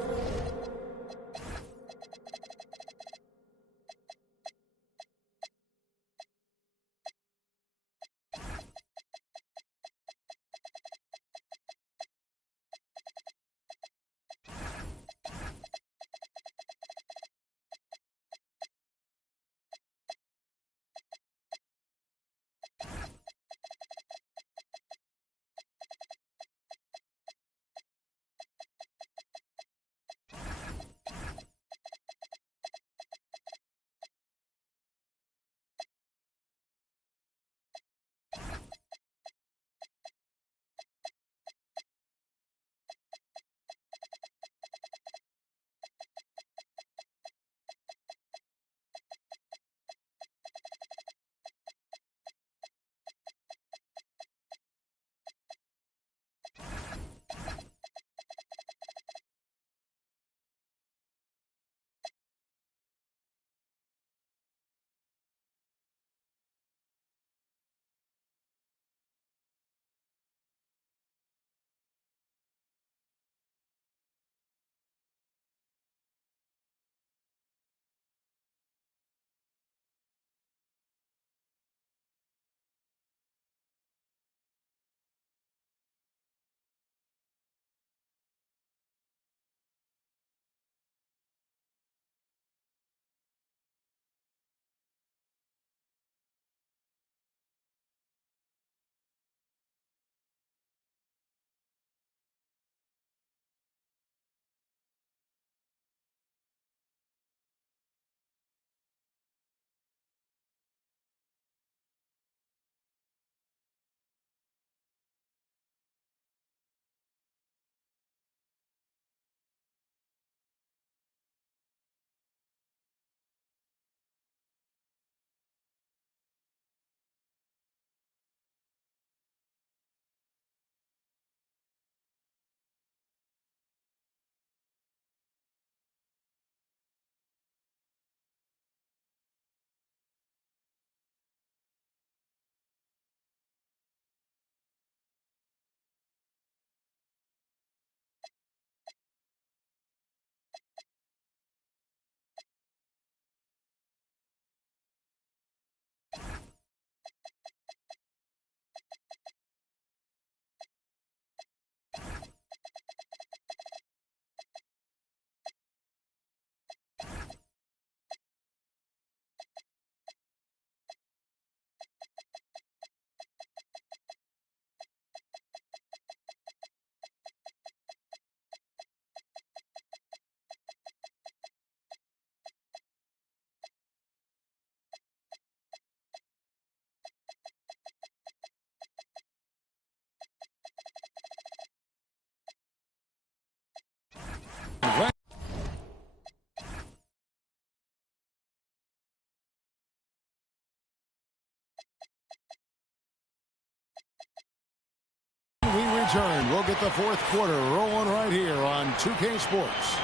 return. We'll get the fourth quarter rolling right here on 2K Sports.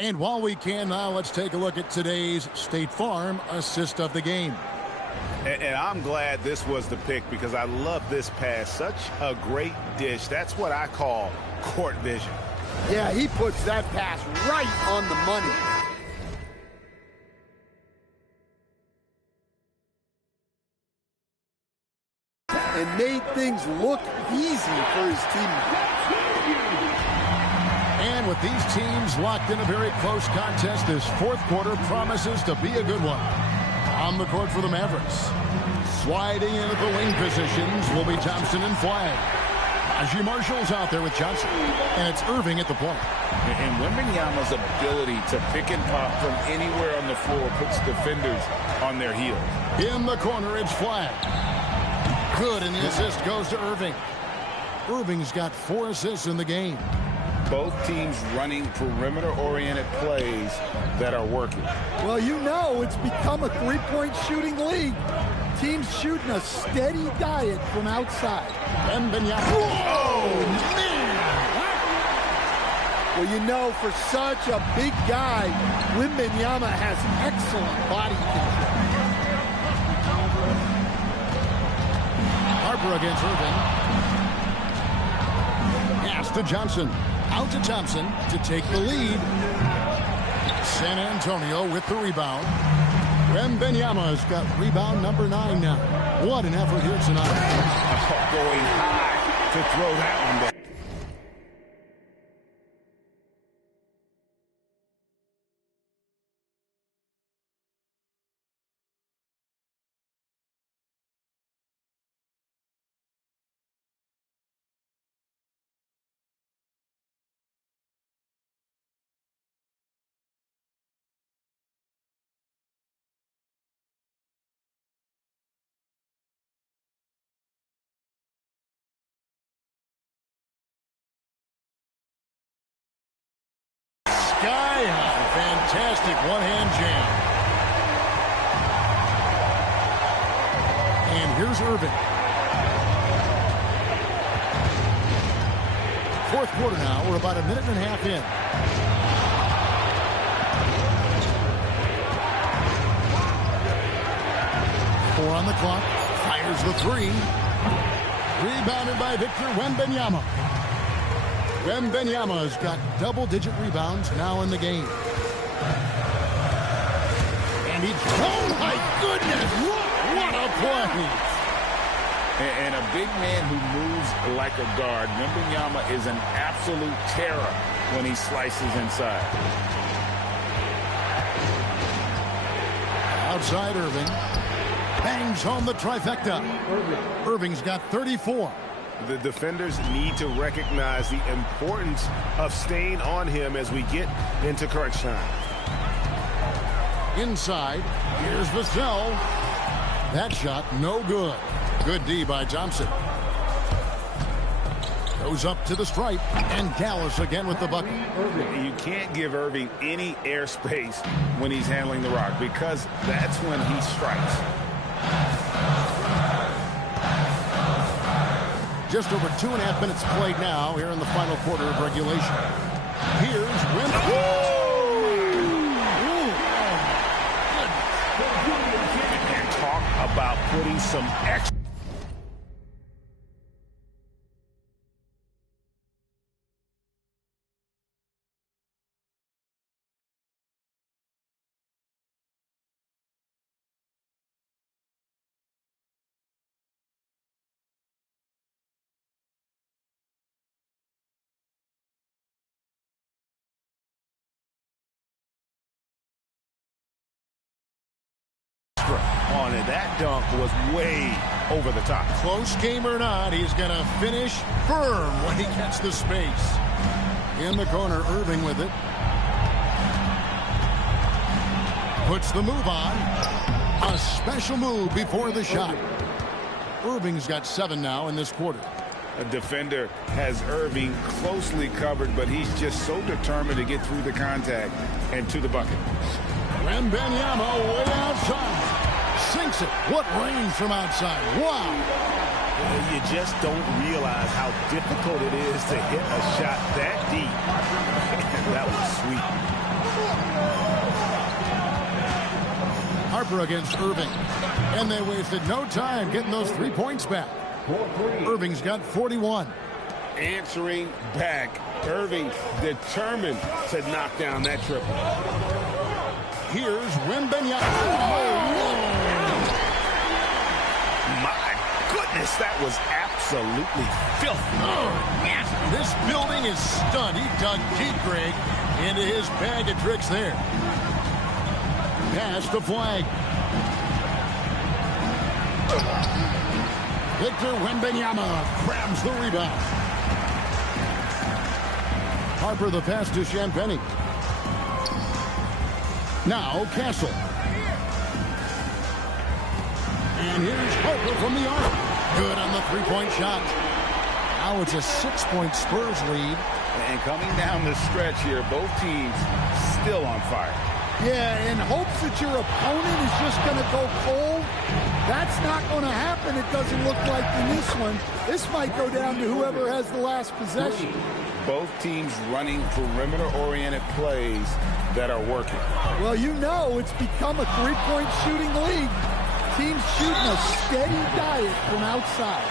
And while we can now, let's take a look at today's State Farm assist of the game. And I'm glad this was the pick because I love this pass. Such a great dish. That's what I call court vision. Yeah, he puts that pass right on the money. And made things look easy for his teammates. And with these teams locked in a very close contest, this fourth quarter promises to be a good one. On the court for the Mavericks. Sliding in at the wing positions will be Thompson and Flag. Najee Marshall's out there with Johnson. And it's Irving at the point. And Wembanyama's ability to pick and pop from anywhere on the floor puts defenders on their heels. In the corner, it's Flag. Good, and the assist goes to Irving. Irving's got 4 assists in the game. Both teams running perimeter-oriented plays that are working. Well, you know, it's become a three-point shooting league. Teams shooting a steady diet from outside. Wembanyama. Oh, man! Well, you know, for such a big guy, Wembanyama has excellent body control. Harper against Irving. Pass to Johnson. Out to Thompson to take the lead. San Antonio with the rebound. Wembanyama's got rebound number 9 now. What an effort here tonight. Going high to throw that one back. Sky high. Fantastic one-hand jam. And here's Irving. Fourth quarter now. We're about a minute and a half in. Four on the clock. Fires the three. Rebounded by Victor Wembanyama. Wembanyama's got double-digit rebounds now in the game. And he's... Oh, my goodness! What a play! And a big man who moves like a guard. Wembanyama is an absolute terror when he slices inside. Outside Irving. Bangs home the trifecta. Irving's got 34. The defenders need to recognize the importance of staying on him as we get into crunch time. Inside, here's Vassell. That shot, no good. Good D by Thompson. Goes up to the stripe, and Dallas again with the bucket. You can't give Irving any airspace when he's handling the rock because that's when he strikes. Just over 2.5 minutes played now here in the final quarter of regulation. Here's Wembanyama. And talk about putting some extra. On it. That dunk was way over the top. Close game or not, he's going to finish firm when he gets the space. In the corner, Irving with it. Puts the move on. A special move before the shot. Irving's got 7 now in this quarter. A defender has Irving closely covered, but he's just so determined to get through the contact and to the bucket. Wembanyama way outside. Sinks it. What range from outside. Wow. Well, you just don't realize how difficult it is to hit a shot that deep. That was sweet. Harper against Irving. And they wasted no time getting those 3 points back. Irving's got 41. Answering back. Irving determined to knock down that triple. Here's Wembanyama. My goodness, that was absolutely filthy. This building is stunned. He dug deep, Greg, into his bag of tricks there. Pass the flag. Victor Wembanyama grabs the rebound. Harper the pass to Champagnie. Now Castle. And here's Harper from the arc. Good on the three-point shot. Now it's a 6-point Spurs lead. And coming down the stretch here, both teams still on fire. Yeah, in hopes that your opponent is just going to go cold. That's not going to happen, it doesn't look like in this one. This might go down to whoever has the last possession. Both teams running perimeter-oriented plays that are working. Well, you know it's become a three-point shooting league. Teams shooting a steady diet from outside.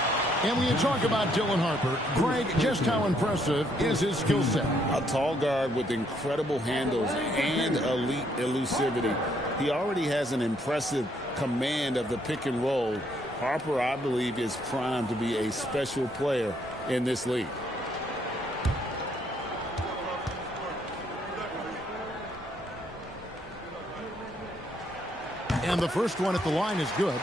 And when you talk about Dylan Harper, Greg, just how impressive is his skill set? A tall guard with incredible handles and elite elusivity. He already has an impressive command of the pick and roll. Harper, I believe, is primed to be a special player in this league. And the first one at the line is good.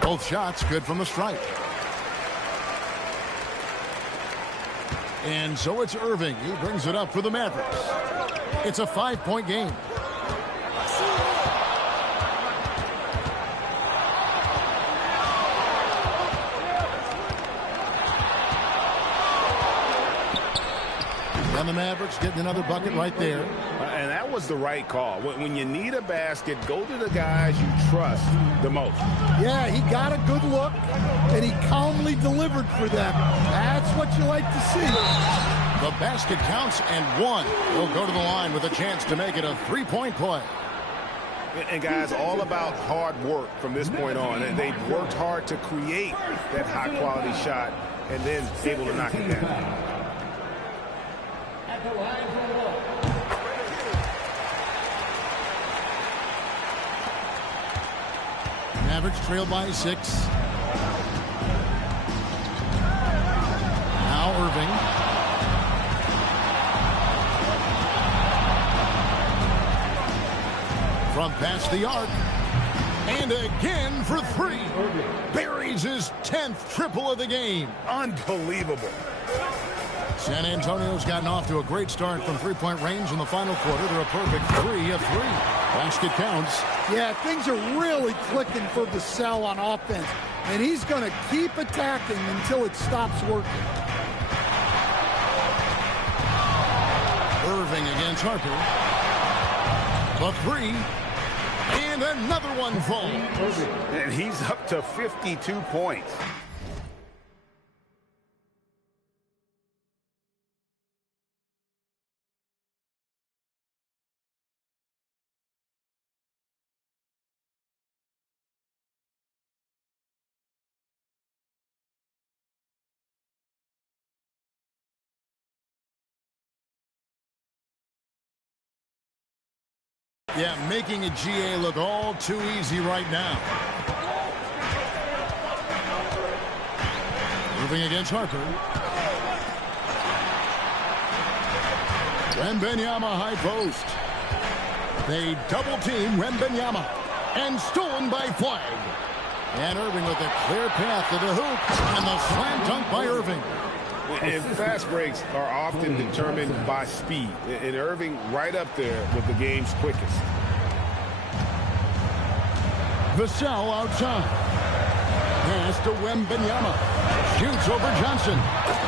Both shots good from the stripe. And so it's Irving. He brings it up for the Mavericks. It's a 5-point game. And the Mavericks getting another bucket right there. And that was the right call. When you need a basket, go to the guys you trust the most. Yeah, he got a good look, and he calmly delivered for them. That's what you like to see. The basket counts, and one will go to the line with a chance to make it a 3-point play. And guys, all about hard work from this point on. And they've worked hard to create that high-quality shot and then able to knock it down. Mavericks trail by 6. Now Irving. From past the arc. And again for 3. Buries his 10th triple of the game. Unbelievable. San Antonio's gotten off to a great start from three-point range in the final quarter. They're a perfect 3 of 3. Basket counts. Yeah, things are really clicking for Vassell on offense. And he's going to keep attacking until it stops working. Irving against Harper. The 3. And another one falls. And he's up to 52 points. Yeah, making a GA look all too easy right now. Irving against Harper. Wembanyama high post. They double-team Wembanyama. And stolen by Flag. And Irving with a clear path to the hoop. And the slam dunk by Irving. And fast breaks are often determined by speed. And Irving right up there with the game's quickest. Vassell outside. Pass to Wembanyama. Shoots over Johnson.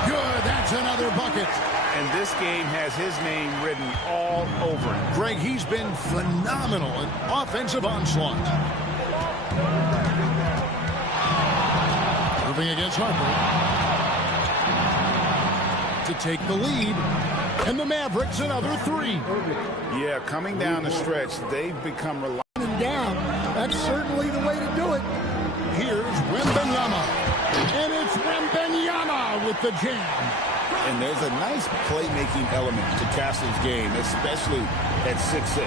Good, that's another bucket. And this game has his name written all over it. Greg, he's been phenomenal in offensive onslaught. Irving against Harper. To take the lead. And the Mavericks another three. Yeah, coming down the stretch, they've become reliant. Down. That's certainly the way to do it. Here's Wembanyama. And it's Wembanyama with the jam. And there's a nice playmaking element to Castle's game, especially at 6'6".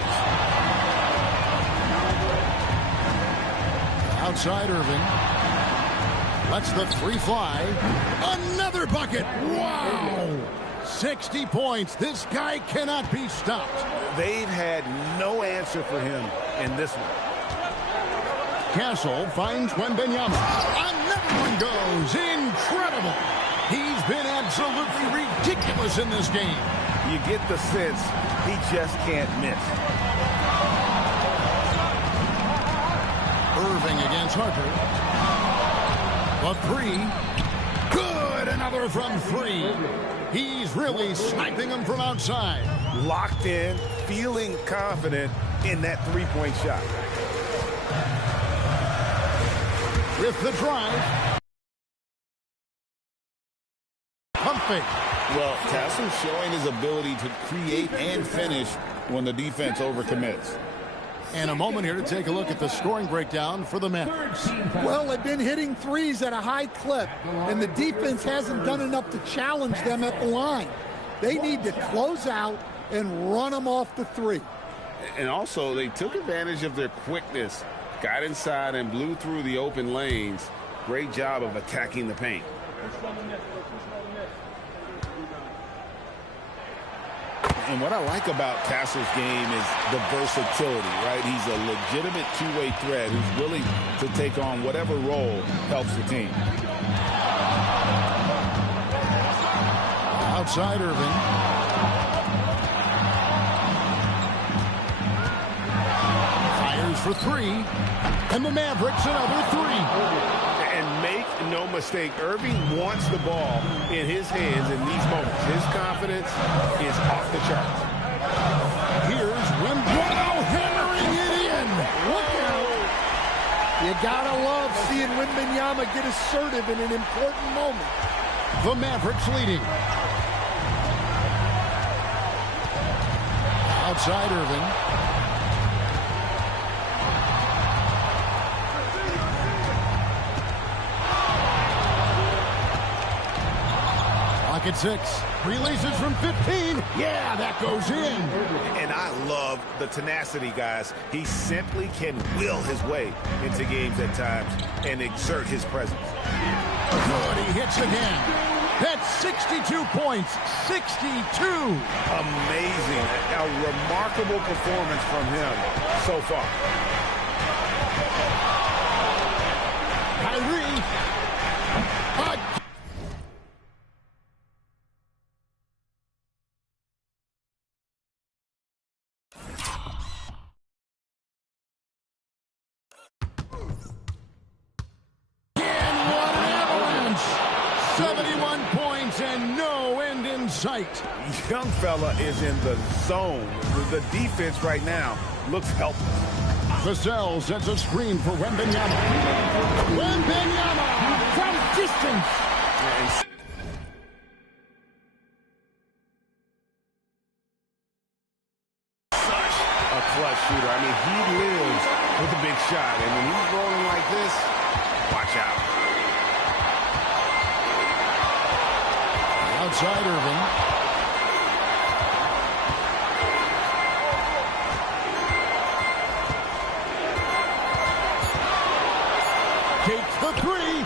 Outside Irving. Lets the three fly. Another bucket. Wow. 60 points. This guy cannot be stopped. They've had no answer for him in this one. Castle finds Wembanyama. Another one goes. Incredible. He's been absolutely ridiculous in this game. You get the sense he just can't miss. Irving against Harper. A three. Good. Another from three. He's really sniping them from outside. Locked in, feeling confident in that three-point shot. With the drive. Pump fake. Well, Castle's showing his ability to create and finish when the defense overcommits. And a moment here to take a look at the scoring breakdown for the Mavericks. Well, they've been hitting threes at a high clip, and the defense hasn't done enough to challenge them at the line. They need to close out and run them off the three. And also, they took advantage of their quickness, got inside and blew through the open lanes. Great job of attacking the paint. And what I like about Castle's game is the versatility, right? He's a legitimate two-way threat who's willing to take on whatever role helps the team. Outside Irving. Fires for three. And the Mavericks another three. And make no mistake, Irving wants the ball in his hands in these moments. His confidence is off the charts. Here's Wembanyama hammering it in. Look out. You gotta love seeing Wembanyama get assertive in an important moment. The Mavericks leading. Outside Irving. At 6. Releases from 15. Yeah, that goes in. And I love the tenacity, guys. He simply can will his way into games at times and exert his presence. Good, he hits again. That's 62 points. 62. Amazing. A remarkable performance from him so far. Kyrie. Sight. Young fella is in the zone. The defense right now looks helpless. Vassell sets a screen for Wembanyama. Wembanyama from distance. Such a clutch shooter. I mean, he lives with a big shot. And when he's rolling like this, watch out. Outside Irving. Takes the three.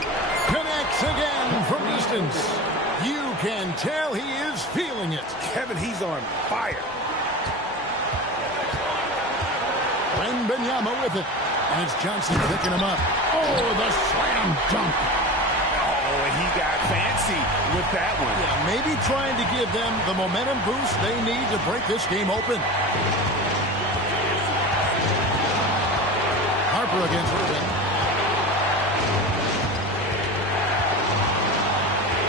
Connects again from distance. You can tell he is feeling it. Kevin, he's on fire. Wembanyama with it. And it's Johnson picking him up. Oh, the slam dunk. Oh, and he got fancy with that one. Yeah, maybe trying to give them the momentum boost they need to break this game open. Harper against Irving.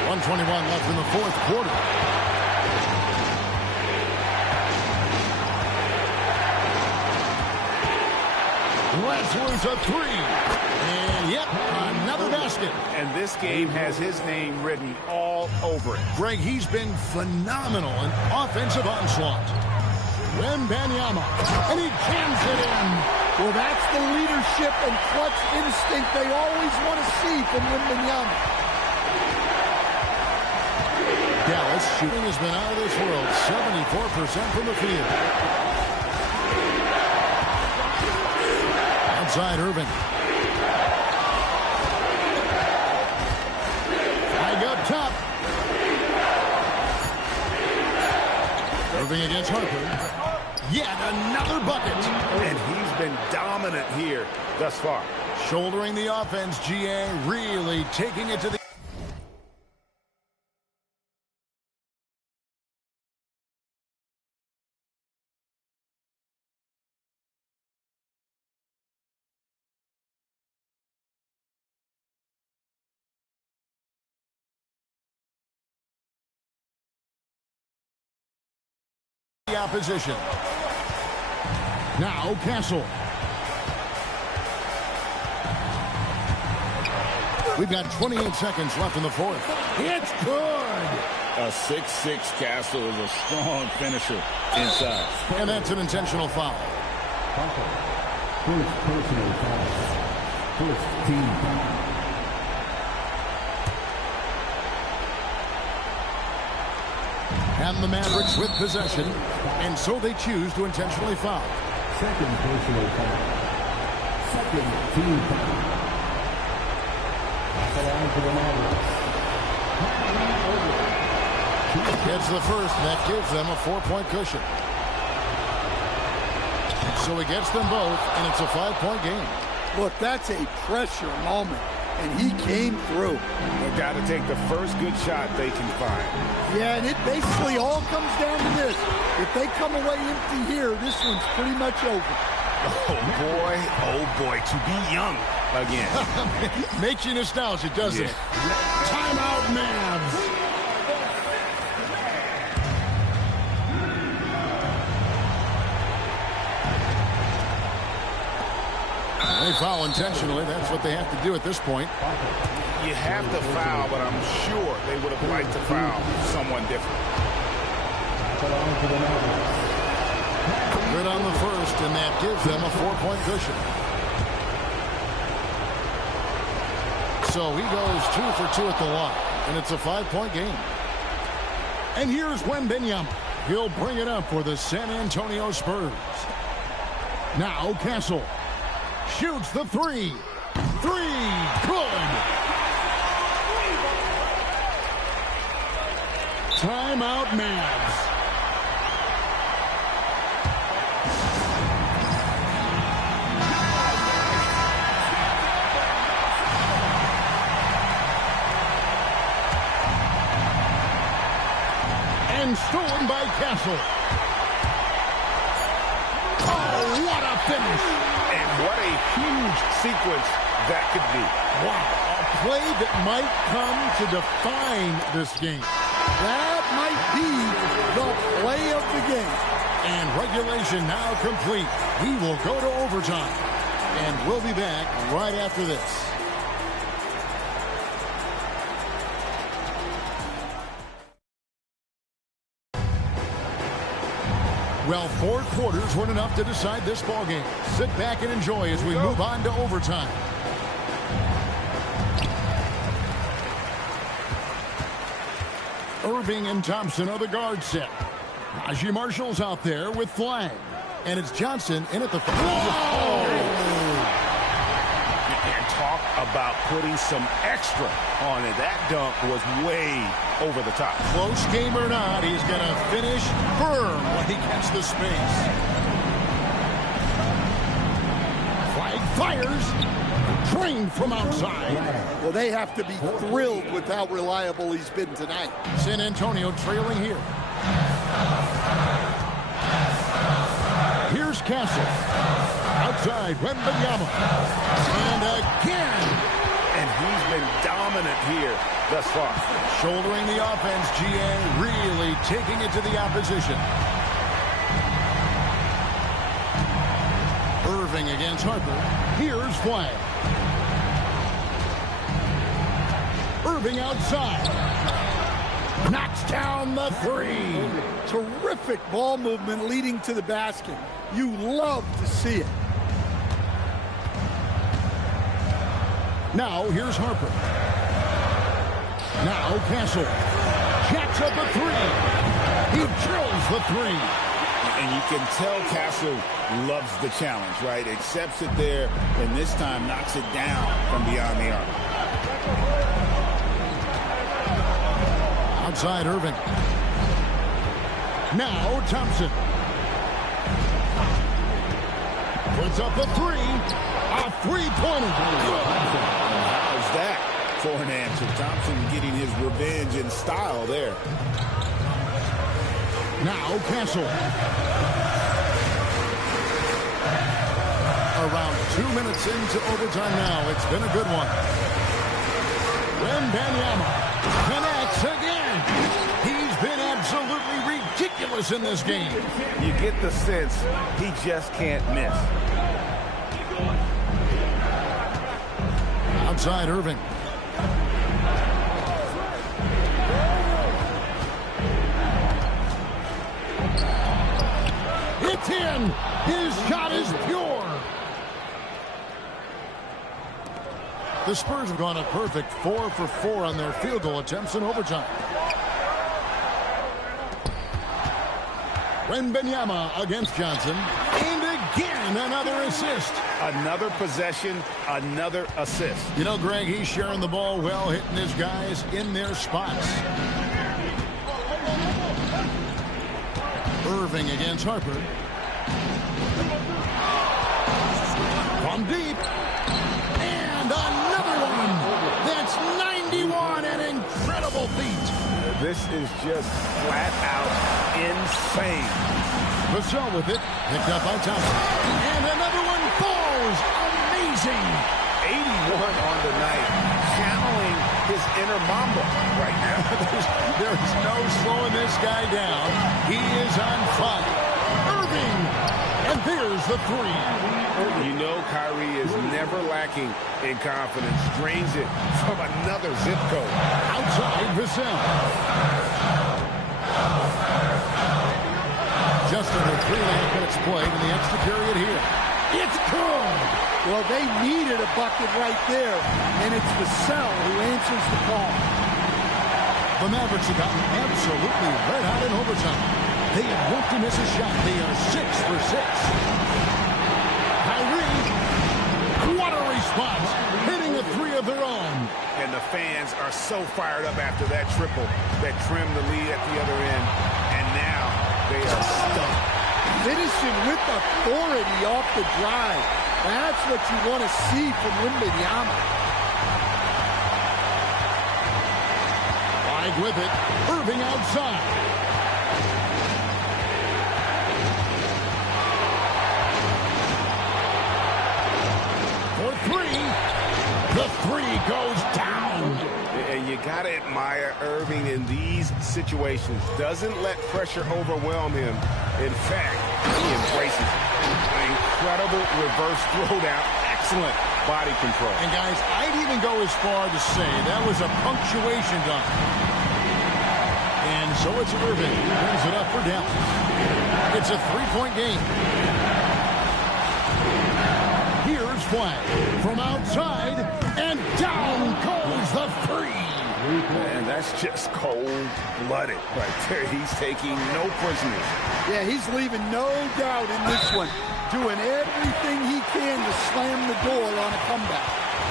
1:21 left in the fourth quarter. Westwards a three. And yep, another basket. And this game has his name written all over it. Greg, he's been phenomenal in offensive onslaught. Wembanyama, and he jams it in. Well, that's the leadership and clutch instinct they always want to see from Wembanyama. Dallas shooting has been out of this world. 74% from the field. Outside Irving. Flag up top. Irving against Harper. Yet another bucket. And he's been dominant here thus far. Shouldering the offense, GA really taking it to the... opposition. Now Castle. We've got 28 seconds left in the fourth. It's good. A 6'6" Castle is a strong finisher inside. And that's an intentional foul. First personal foul. First team foul. And the Mavericks with possession, and so they choose to intentionally foul. Second personal foul. Second team foul. Back around for the Mavericks. Gets the first, and that gives them a 4-point cushion. So he gets them both, and it's a 5-point game. Look, that's a pressure moment, and he came through. They've got to take the first good shot they can find. Yeah, and it basically all comes down to this. If they come away empty here, this one's pretty much over. Oh boy, to be young again. Makes you nostalgic, doesn't it? Timeout, Mavs. They foul intentionally. That's what they have to do at this point. You have to foul, but I'm sure they would have liked to foul someone different. Good on the first, and that gives them a 4-point cushion. So he goes 2 for 2 at the line, and it's a 5-point game. And here's Wembanyama. He'll bring it up for the San Antonio Spurs. Now Castle shoots the three. Good. Timeout, Mavs. And stolen by Castle. Oh, what a finish. And what a huge sequence that could be. Wow, a play that might come to define this game. That might be the play of the game. And regulation now complete. We will go to overtime. And we'll be back right after this. Well, 4 quarters weren't enough to decide this ballgame. Sit back and enjoy as we move on to overtime. Irving and Thompson are the guard set. Najee Marshall's out there with flag. And it's Johnson in at the... And talk about putting some extra on it. That dunk was way over the top. Close game or not, he's going to finish firm when he gets the space. Fires. Trained from outside. Well, they have to be thrilled with how reliable he's been tonight. San Antonio trailing here. Here's Castle. Outside, Wembanyama. And again. And he's been dominant here thus far. Shouldering the offense, GA, really taking it to the opposition. Irving against Harper. Here's Flagg. Irving outside. Knocks down the three. Terrific ball movement leading to the basket. You love to see it. Now here's Harper. Now Castle. Jacks up a three. He drills the three. And you can tell Castle loves the challenge, right? Accepts it there, and this time knocks it down from beyond the arc. Outside Irving. Now Thompson. Puts up a three. A three-pointer. How's that for an answer? Thompson getting his revenge in style there. Now Castle. Around 2 minutes into overtime now. It's been a good one. Wembanyama connects again. He's been absolutely ridiculous in this game. You get the sense he just can't miss. Outside Irving. It's in. His shot is pure. The Spurs have gone a perfect 4 for 4 on their field goal attempts in overtime. Wembanyama against Johnson. And again, another assist. Another possession, another assist. You know, Greg, he's sharing the ball well, hitting his guys in their spots. Irving against Harper. From deep. And another one. That's 91, an incredible feat. This is just flat out insane. Vassell with it. Picked up by Thompson. And another one falls. Amazing. 81 on the night. Channeling his inner Mamba right now. There's no slowing this guy down. He is on fire. Irving. And there's the three. You know Kyrie is never lacking in confidence. Drains it from another zip code. Outside Vassell. Just under 3.5 minutes played in the extra period here. It's good. Well, they needed a bucket right there, and it's Vassell who answers the call. The Mavericks have gotten absolutely red hot in overtime. They have yet to miss a shot. They are 6 for 6. Kyrie, what a response, hitting a three of their own. And the fans are so fired up after that triple that trimmed the lead at the other end. And now they are stuck. Finishing with authority off the drive. That's what you want to see from Wembanyama. Flagg with it. Irving outside. For three. The three goes down. And you got to admire Irving in these situations. Doesn't let pressure overwhelm him. In fact, he embraces it. An incredible reverse throwdown. Excellent body control. And guys, I'd even go as far to say that was a punctuation dunk. And so it's Irving. Brings it up for Dallas. It's a three-point game. Here's Flagg from outside, and down goes the three. And that's just cold-blooded right there. He's taking no prisoners. Yeah, he's leaving no doubt in this one. Doing everything he can to slam the door on a comeback.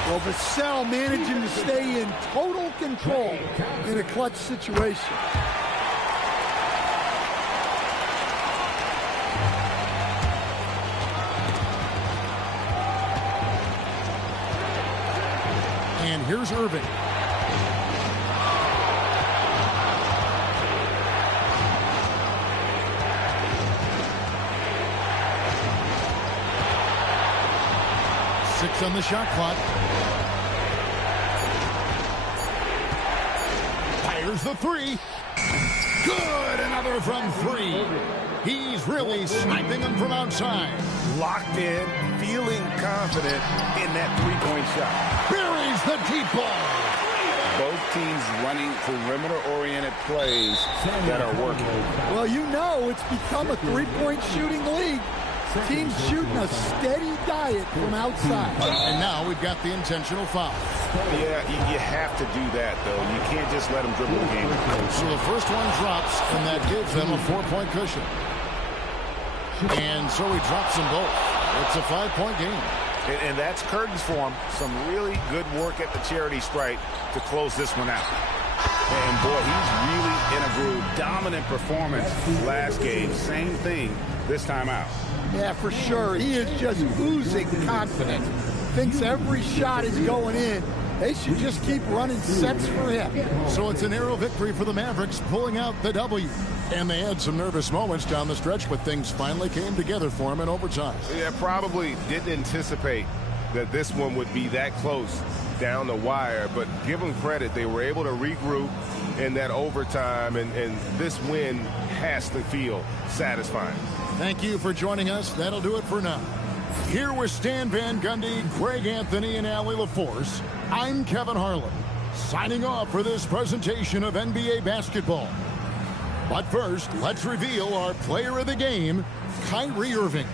Well, Vassell managing to stay in total control in a clutch situation. And here's Irving. Six on the shot clock. Fires the three. Good, another from three. He's really sniping them from outside. Locked in, feeling confident in that three-point shot. Buries the deep ball. Both teams running perimeter-oriented plays that are working. Well, you know it's become a three-point shooting league. Teams shooting a steady diet from outside. And now we've got the intentional foul. Yeah, you have to do that, though. You can't just let them dribble the game. So the first one drops, and that gives them a 4-point cushion. And so he drops them both. It's a 5-point game. And that's curtains for him. Some really good work at the charity stripe to close this one out. And, boy, he's really in a groove. Dominant performance last game. Same thing this time out. Yeah, for sure. He is just oozing confidence. Thinks every shot is going in. They should just keep running sets for him. So it's a narrow victory for the Mavericks, pulling out the W. And they had some nervous moments down the stretch, but things finally came together for them in overtime. Yeah, probably didn't anticipate that this one would be that close down the wire, but give them credit. They were able to regroup in that overtime, and this win has to feel satisfying. Thank you for joining us. That'll do it for now. Here with Stan Van Gundy, Greg Anthony, and Allie LaForce, I'm Kevin Harlan, signing off for this presentation of NBA basketball. But first, let's reveal our player of the game, Kyrie Irving.